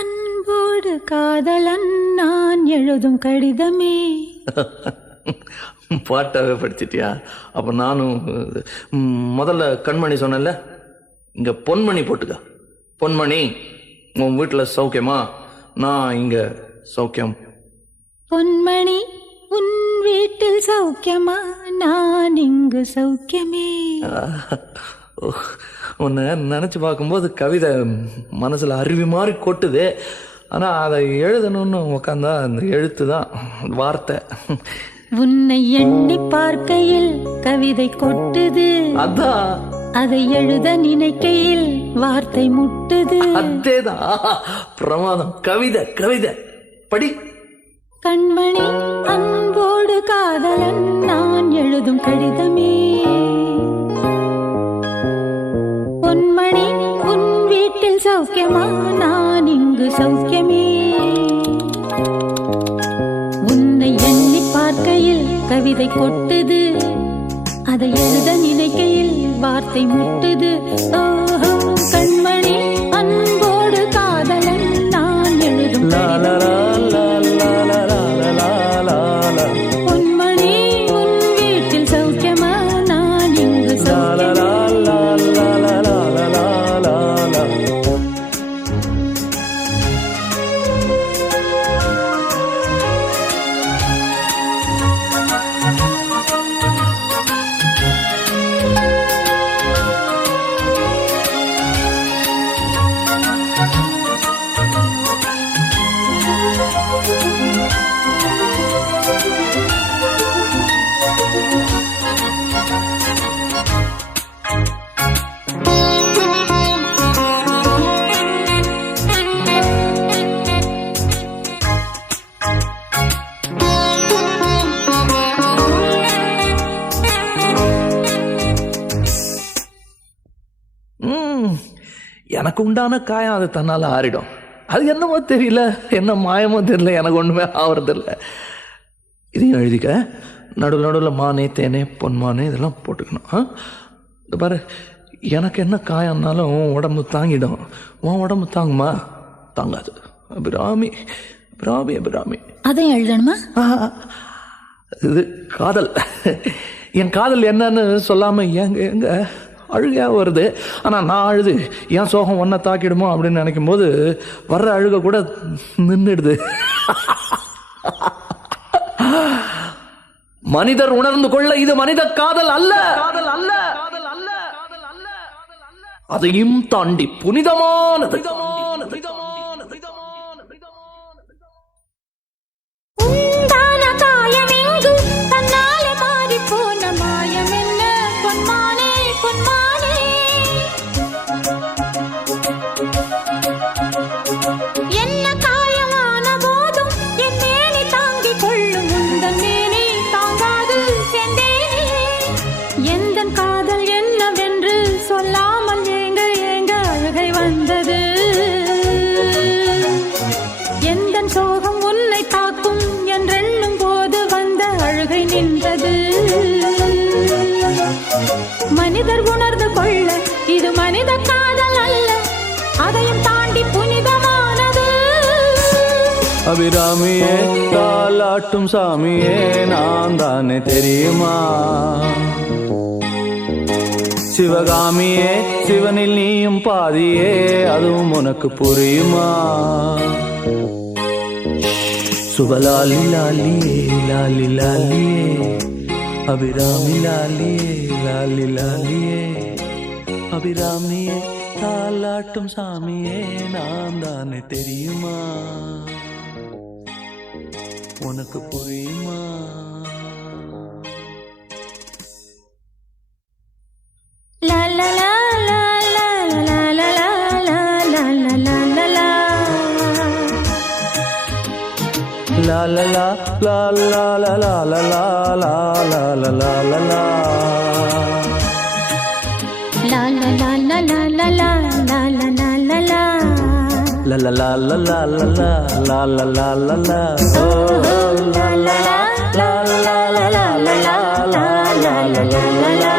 அன்போடு காதலன் நான் எழுதும் கடிதமே. பாட்டாவே படிச்சிட்டியா? அப்ப நானும் முதல்ல கண்மணி சொன்னேன்ல, இங்க பொன்மணி போட்டுக்க. பொன்மணி, உன் வீட்டுல சௌக்கியமா? நான் இங்க சௌக்கியம். பொன்மணி, உன் வீட்டில் சௌக்கியமா? நான் இங்கு சௌக்கியமே. உன்னை நினைச்சு பார்க்கும்போது கவிதை மனசுல அருவி மாதிரி கொட்டுது. ஆனா அதை எழுதணும்னு உக்காந்தா அந்த எழுத்து தான் வார்த்தை. உன்னை எண்ணி பார்க்கையில் கவிதை கொட்டுது, அதான் அதை எழுத நினைக்கையில் வார்த்தை முட்டுது. அதேதான் பிரமாதம். கவிதை கவிதை படி. கண்மணி அன்போடு காதலன் நான் எழுதும் கடிதமே. பொன்மணி உன் வீட்டில் சௌக்கியமா, நான் இங்கு சௌக்கியமே. உன்னை எண்ணி பார்க்கையில் கவிதை கொட்டுது, அதை எழுத நினைக்கையில் வார்த்தை முட்டுது. ஓஹோ கண்மணி அன்போடு காதலன் நான் எழுதும் பொன்மணி உன் வீட்டில் சௌக்கியமா, நான் இங்கு சௌக்கியமா. எனக்கு உண்டான காயம் அது தன்னால் ஆறிடும். அது என்னமோ தெரியல, என்ன மாயமோ தெரியல, எனக்கு ஒன்றுமே ஆகிறதில்ல. இதையும் எழுதிக்க. நடுவில் நடுவில் மானே தேனே பொன்மானே இதெல்லாம் போட்டுக்கணும். இந்த பாரு, எனக்கு என்ன காயம்னாலும் உன் உடம்பு தாங்கிடும், உன் உடம்பு தாங்குமா? தாங்காது. அபிராமி அபிராமி அபிராமி. அதையும் எழுதணுமா? இது காதல். என் காதல் என்னன்னு சொல்லாமல் எங்க அழுகையாக வருது. ஆனால் நான் அழுது என் சோகம் ஒன்றை தாக்கிடுமோ அப்படின்னு நினைக்கும் போது வர்ற அழுக கூட நின்றுடுது. மனிதர் உணர்ந்து கொள்ள இது மனித காதல் அல்ல, காதல் அல்ல, அதையும் தாண்டி புனிதமானது. மனிதர் உணர்ந்து கொள்ள இது மனித காதல் அல்ல, அதையும் தாண்டி புனிதமானது. அபிராமியே தாலாட்டும் சாமியே நான் தானே தெரியுமா? சிவகாமியே சிவனில் நீயும் பாதியே, அதுவும் உனக்கு புரியுமா? சுபலாலி லாலியே லாலி லாலியே, அபிராமி லாலியே லாலி லாலியே, அபிராமியே தாலாட்டும் சாமியே நான் தானே தெரியுமா? உனக்கு புரியுமா? லா லா லா லா லா லா லா லா லா லா லா லா லா. La la la la la la la la la la la la la la la. La la la la la la la la la la la la. La la la la la la la la la la la la. Oh la la la la la la la la la la la la la la la.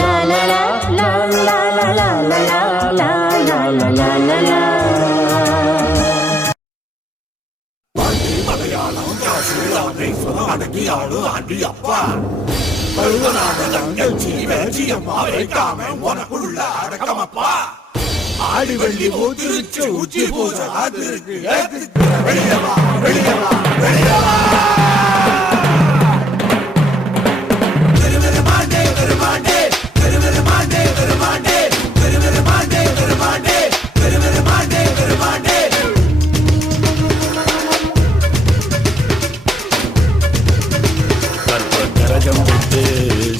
La la la la la la la la la la la la la la. அடக்கியாடு ஆண்டி அப்பா பழுவநாதங்கள் சீவச்சியம்மா வைக்காம உனக்குள்ள அடக்கமப்பா. ஆடி வெள்ளி ஊத்திருச்சு உச்சி பூசை அது இருக்கு. வெளியவா வெளியவா வெளியவா. பெருமாண்டே பெருமாண்டே பெருமாண்டே பெருமாண்டே பெருமாண்டே பெருமாண்டே பெருமாண்டே பெருமாண்டே. கரகம் விட்டு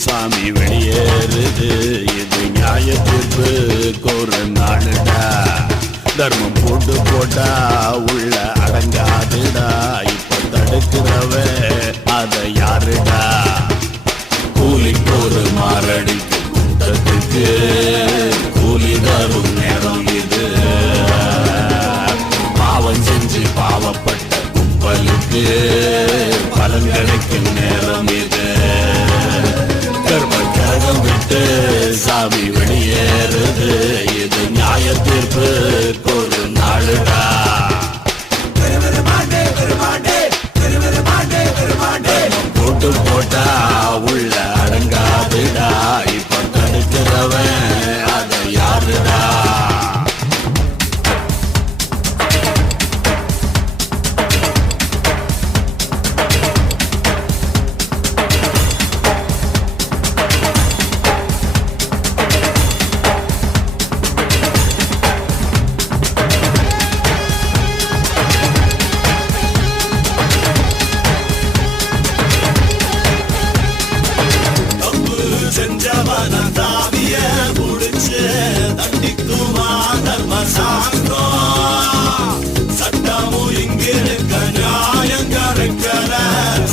சாமி வெளியேறுது, இது நியாய தீர்ப்பு கோர நாளுடா. தர்மம் போட்டு போட்டா உள்ள அடங்காதுடா இப்ப தடுக்கிறவ அத யாருடா கூலிக்கு ஒரு மாரடிக்கு கூட்டத்துக்கு கூலி தரும் நேரம் இது பாவம் செஞ்சு பாவப்பட்ட கும்பலுக்கு பலன் கிடைக்கும் நேரம் இது கர்மம் விட்டு சாமி வெளியேறுது இது நியாய தீர்ப்பு ஒரு நாளுடா போட்டு போட்டா உள்ள அடங்காதுடா இப்ப தடுக்கிறவன் அத யாருடா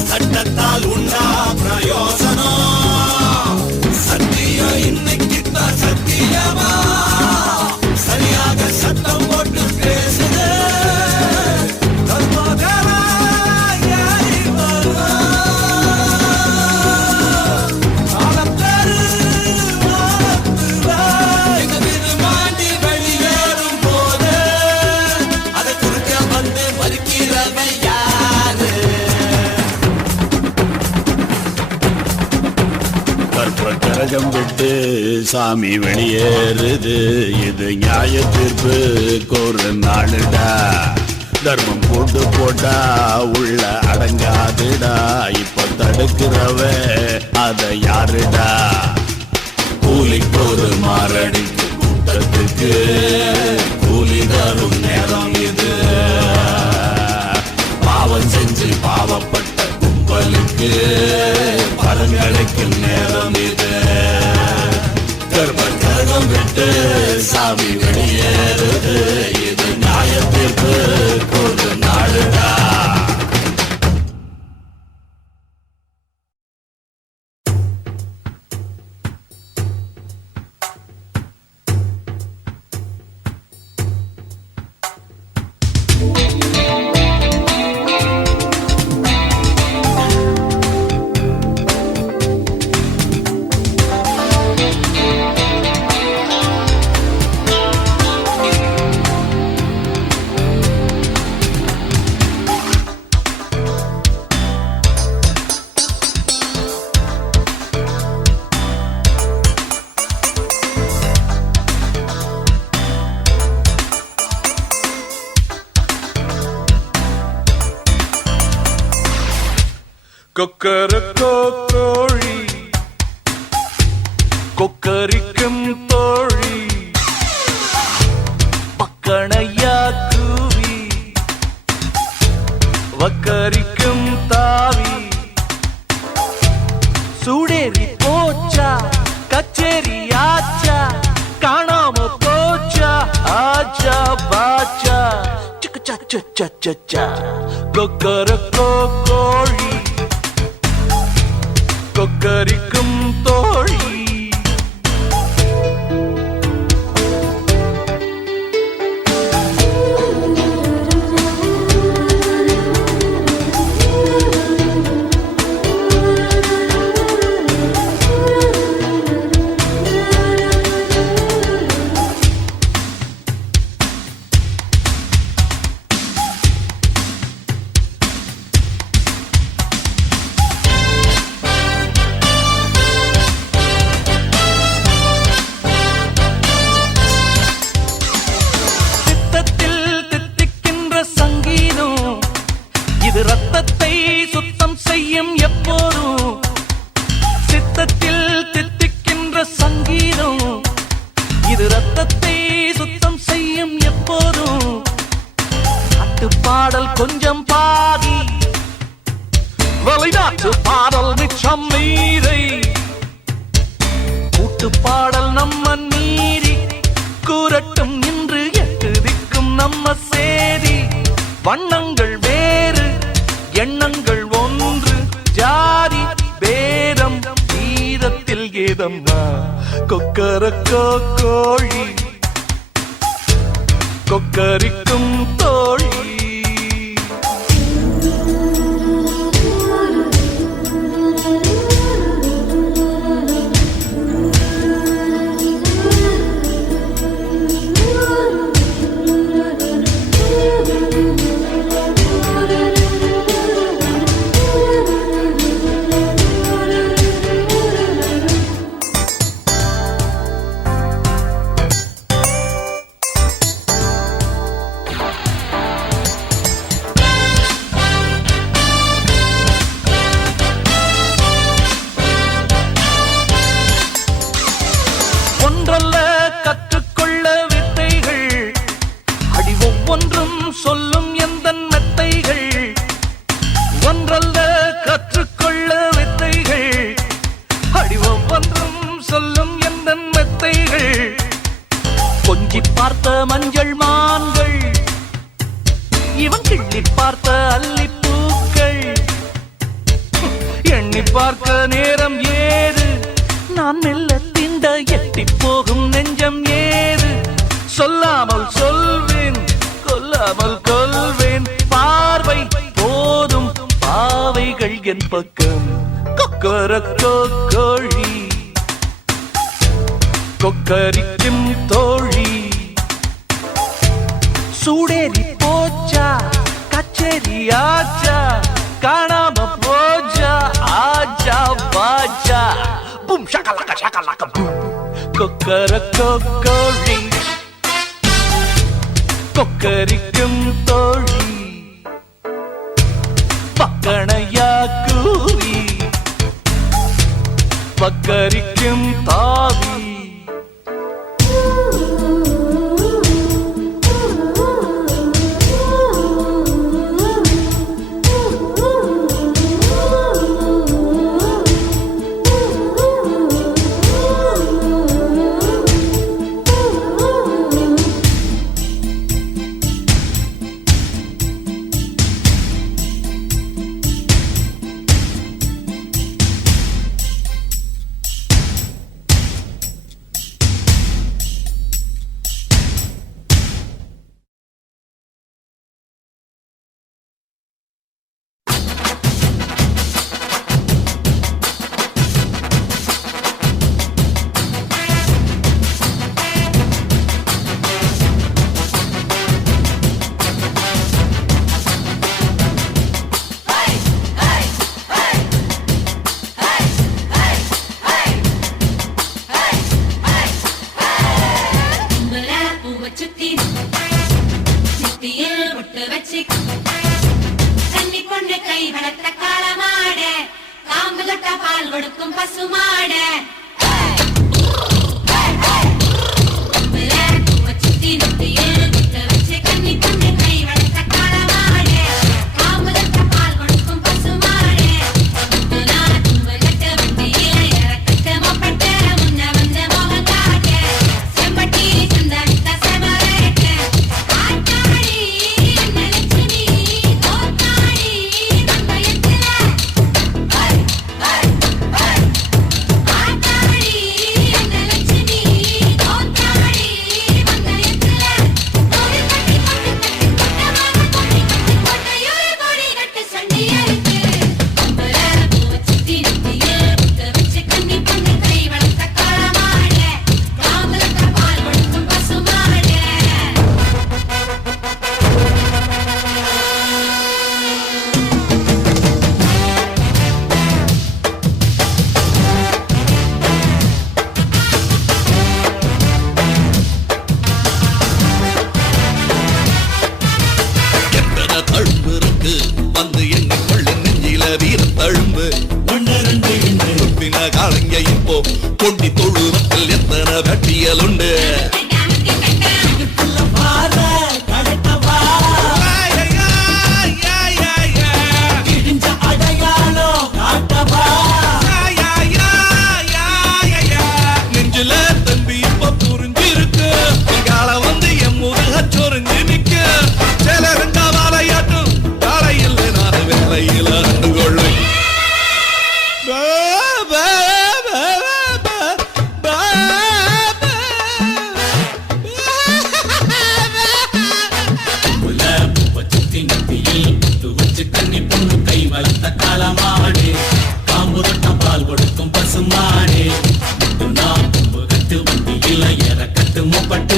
சட்டத்தால் உண்டா பிரயோசனம் சத்தியம் இன்னைக்கு தான் சத்தியமா சரியாக சத்தம் போட்டு பேசுது வெளியேறும் போது அதை குறுக்க வந்து மறுக்கிறவன் யாரு கரகம் விட்டு சாமி வெளியேறுது இது நியாய தீர்ப்பு கோரு நாளுடா தர்மம் போட்டு போட்டா உள்ள அடங்காதுடா இப்ப தடுக்கிறவ அத யாருடா கூலிக்கு ஒரு மாரடிக்கு கூட்டத்துக்கு கூலி தரும் நேரம் இது பாவம் செஞ்சு பாவப்பட்ட கும்பலுக்கு பலன் கிடைக்கும் நேரம் இது கர்மம் விட்டு சாமி வெளியேறுது இது நியாய தீர்ப்பு ஒரு நாளுடா கொக்கரக்கோ கோழி கொக்கரிக்கும் தோழி பக்கணையா கூவி வக்கரிக்கும் தாவி சூடேறி போச்சா கச்சேரி ஆச்சா காணாம போச்சா ஆச்சா பாச்சா சிக்கு சச்சா கொக்கரக்கோ கோழி கொக்கரிக்கும் தோழி ரத்தத்தை சுத்தம் செய்யும் எப்போதும் சித்தத்தில் தித்திக்கின்ற சங்கீதம் இது ரத்தத்தை சுத்தம் செய்யும் எப்போதும் நாட்டு பாடல் கொஞ்சம் பாதி வெளிநாட்டு பாடல் மிச்சம் மீறை கூட்டு பாடல் நம்ம நீதி கூறட்டும் இன்று எட்டு திக்கும் கொக்கரக்கோ கோழி கொக்கரிக்கும் தோழி சொல்லும் எந்த மெத்தைகள் ஒன்றல்ல கற்றுக்கொள்ள வித்தைகள் அடி ஒவ்வொன்றும் சொல்லும் எந்த மெத்தைகள் கொஞ்சி பார்த்த மஞ்சள் மான்கள் இவன் கிள்ளி பார்த்த அல்லிப்பூக்கள் எண்ணி பார்க்க நேரம் ஏது நான் மெல்ல திண்ட எட்டி போகும் நெஞ்சம் ஏது சொல்லாமல் சொல்வேன் கொல்லாமல் கொள்வேன் பார்வை போதும் பாவைகள் என் பக்கம் கொக்கரக்கோ கோழி கொக்கரிக்கும் தோழி சூடேறி போச்சா கச்சேரி ஆச்சா காணாம போச்சா ஆச்சா பாச்சா பூம் ஷகலக ஷகலக பூம் கொக்கரக்கோ கோழி கொக்கரிக்கும் தோழி பக்கணையா கூவி பக்கரிக்கும் தாவி கொண்டி தொழுவத்தில் எத்தனை வெட்டியல் உண்டு நெஞ்சில தம்பி இப்ப புரிஞ்சிருக்கு கால வந்து என் முருக சொரிஞ்சு நிக்க சில ரெண்டா வாழையாட்டும் காலையில் நான் வேலையில் அண்டு கொள்ளு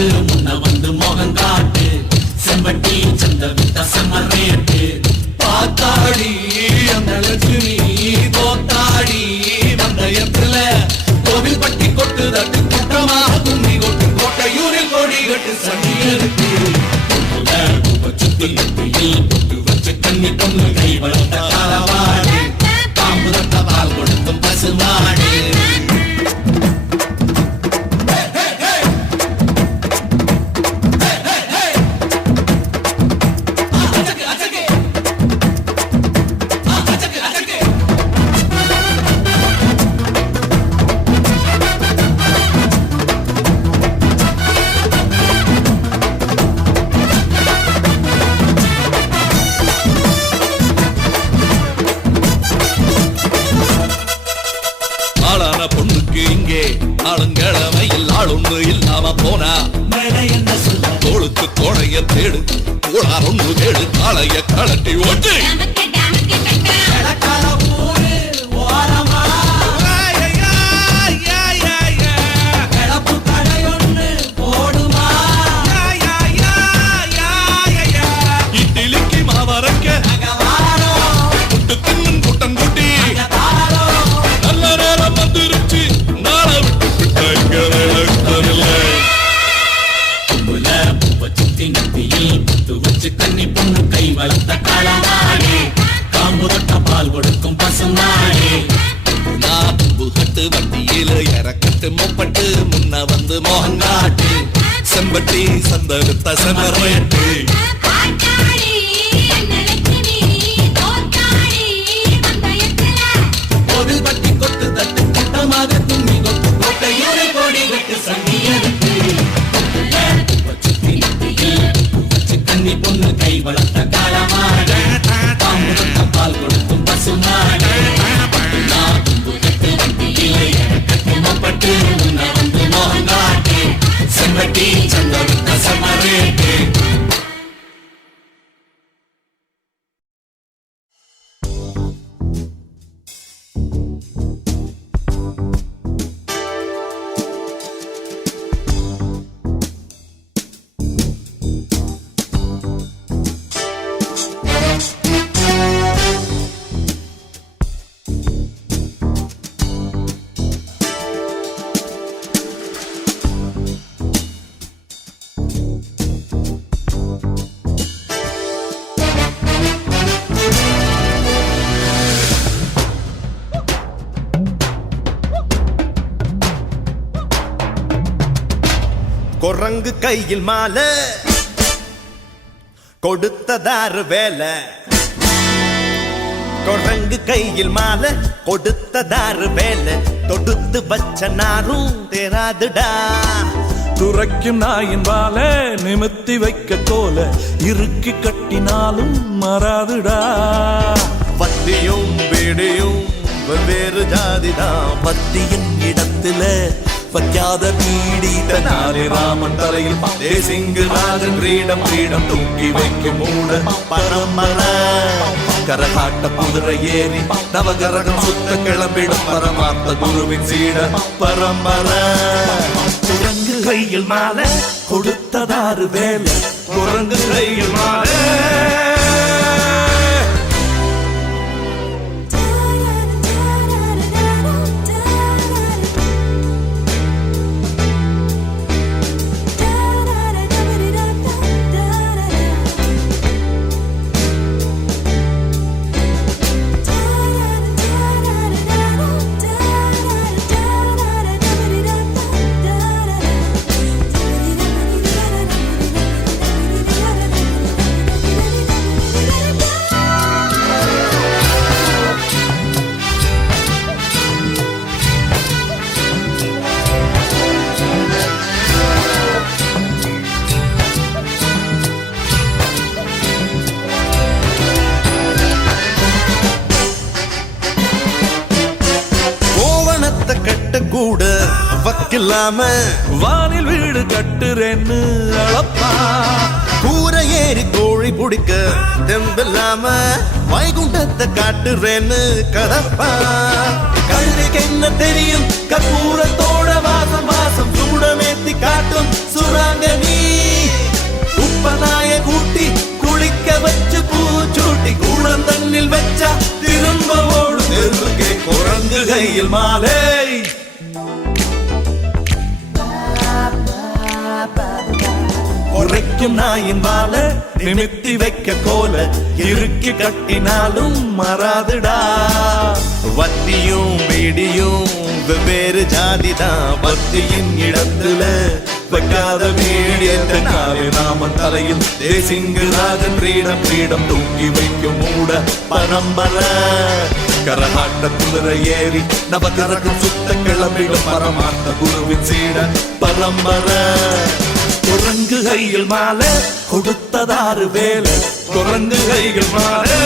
பட்டு முன்ன வந்து மோகம் காட்டு செம்பட்டி சந்த விட்ட செம்மரேட்டு பாத்தாடி அந்த லட்சுமி தோத்தாடி வந்தயத்துல கோவில் பட்டி கொட்டு தட்டு குற்றமாக கும்மி கொட்டு கோட்டையூரில் கோடி கட்டு சண்டி இருக்கு சுத்தி பொட்டு வச்சு கண்ணி பொண்ணு கை வளர்த்த காலவாடு பாம்பு தட்ட பால் கொடுத்தும் பசுமாடு பொண்ணுக்கு இங்கே ஆளுங்கிழமையில் ஆளொன்னு இல்லாம போனா என்ன சொல்ல தோளுக்கு கோடைய தேடு கோளார் ஒண்ணு தேடு காளைய கலட்டி ஓட்டு இட்லிக்கு மாவரக்க முட்டு தின்னும் கூட்டம் கூட்டி நல்ல நேரம் வந்துருச்சு நாளை விட்டு சுத்தி நத்தியில் புத்து வச்சு கண்ணி பொண்ணு கை வளர்த்த காலமாடு காம்பு தொட்ட பால் கொடுக்கும் பசுமாடு புகட்டு வண்டியில இறக்கட்டு மொப்பட்டு முன்ன வந்து மோகங்காட்டு செம்பட்டி சந்தருத்த செமரேட்டு கோவில் பட்டி கொட்டு தட்டு கூட்டமாக தும்மி கொட்டு கோட்டையூரை கோடி கட்டு சண்டி இருக்கு சுத்தி நத்தியில் வச்சு கண்ணி பொண்ணு கை வளர்த்த காலமாடு பாம்பு தொட்ட பால் கொடுக்கும் பசுமாடு செம்பட்டி சந்தருத்த செமரேட்டு குரங்கு கையில் மாலை கொடுத்ததாரு வேலை குரங்கு கையில் மாலை கொடுத்ததாரு வேலை தொடுத்து வச்ச நாரும் தேராதுடா துரைக்கும் நாயின் வாழ நிமித்தி வைக்க கோல இறுக்கி கட்டினாலும் மறாதுடா பத்தியும் வீடியும் வெவ்வேறு ஜாதிதான் பத்தியின் இடத்துல வைக்காத பீடி தன்னாலே ராமன் தலையில் தேசிங்கு ராஜன் கிரீடம் கிரீடம் தூக்கி வைக்கும் மூட பரமர கரகாட்ட குதிரை ஏறி நவகரகம் சுத்த கிளம்பிடும் பரமார்த்த குருவின் சீட பரம்பர குரங்கு கையில் மாலை கொடுத்ததாரு வேலை குரங்கு கையில் மாலை கூட வக்கில்லாம வானில் வீடு கட்டுறேன்னு அளப்பா கூரை ஏறி கோழி பிடிக்க தெம்பில்லாம வைகுண்டத்தை காட்டுறேன்னு கதப்பா கழுதைக்கு என்ன தெரியும் கற்பூரத்தோட வாசம் வாசம் சூடமேத்தி சுத்தி காட்டும் சுராங்கனி உப்பனாய கூட்டி குளிக்க வச்சு பூச்சூட்டி கூடந்தண்ணில் வச்சா திரும்ப ஓடு தெருக்கே குரங்கு கையில் மாலை குறைக்கும் நாயின் வாழ நிமித்தி வைக்க கோல இறுக்கி கட்டினாலும் மறாதுடா வத்தியும் வீடியும் வெவ்வேறு ஜாதிதான் பக்தியின் இடத்துல வைக்காத வீடியத்தினாலே நாம தலையில் தேசிங்கு ராஜன் கிரீடம் கிரீடம் தூக்கி வைக்கும் மூட பரம்பரை கரகாட்ட குதிரை ஏறி நவகரகம் சுத்த கிளம்பிடும் பரமார்த்த குருவின் சீட பரம்பரை குரங்கு கையில் மாலை கொடுத்ததாறு வேலை குரங்கு கையில் மாலை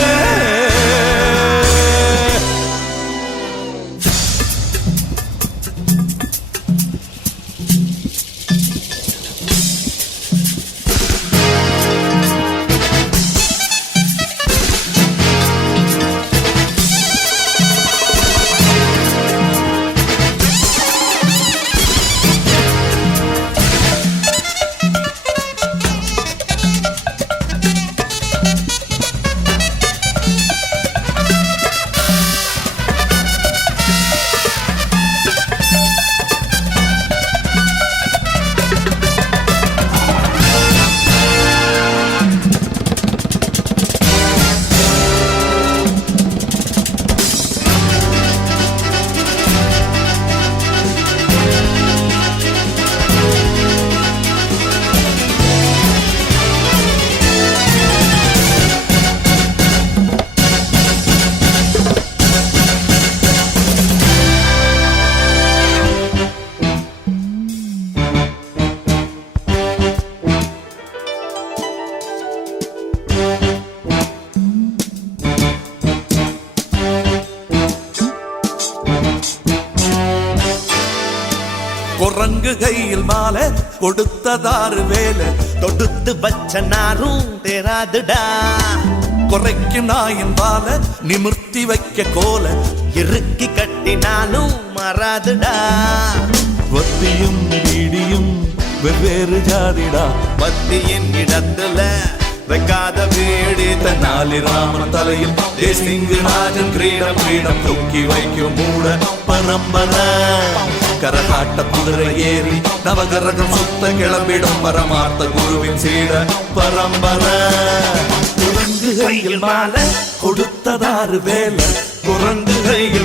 குரங்கு கையில் மாலை கொடுத்ததாறு வேலை தொடுத்து வச்ச நாரும் தேராதுடா குறைக்கு நாயின் வாழ நிமிர்த்தி வைக்க கோல இறுக்கி கட்டினாலும் மறாதுடா வத்தியும் வீடியும் வெவ்வேறு ஜாதிடா பத்தியின் இடத்துல வைக்காத வீடு தன்னாலி ராமன் தலையில் தேசிங்கு ராஜன் கிரீடம் கிரீடம் தூக்கி வைக்கும் மூட பரம்பரை கரகாட்ட குதிரை ஏறி நவகரகம் சுத்த கிளம்பிடும் பரமார்த்த குருவின் சீட பரம்பரை குரங்கு கையில் மாலை கொடுத்ததாறு வேலை குரங்கு கையில்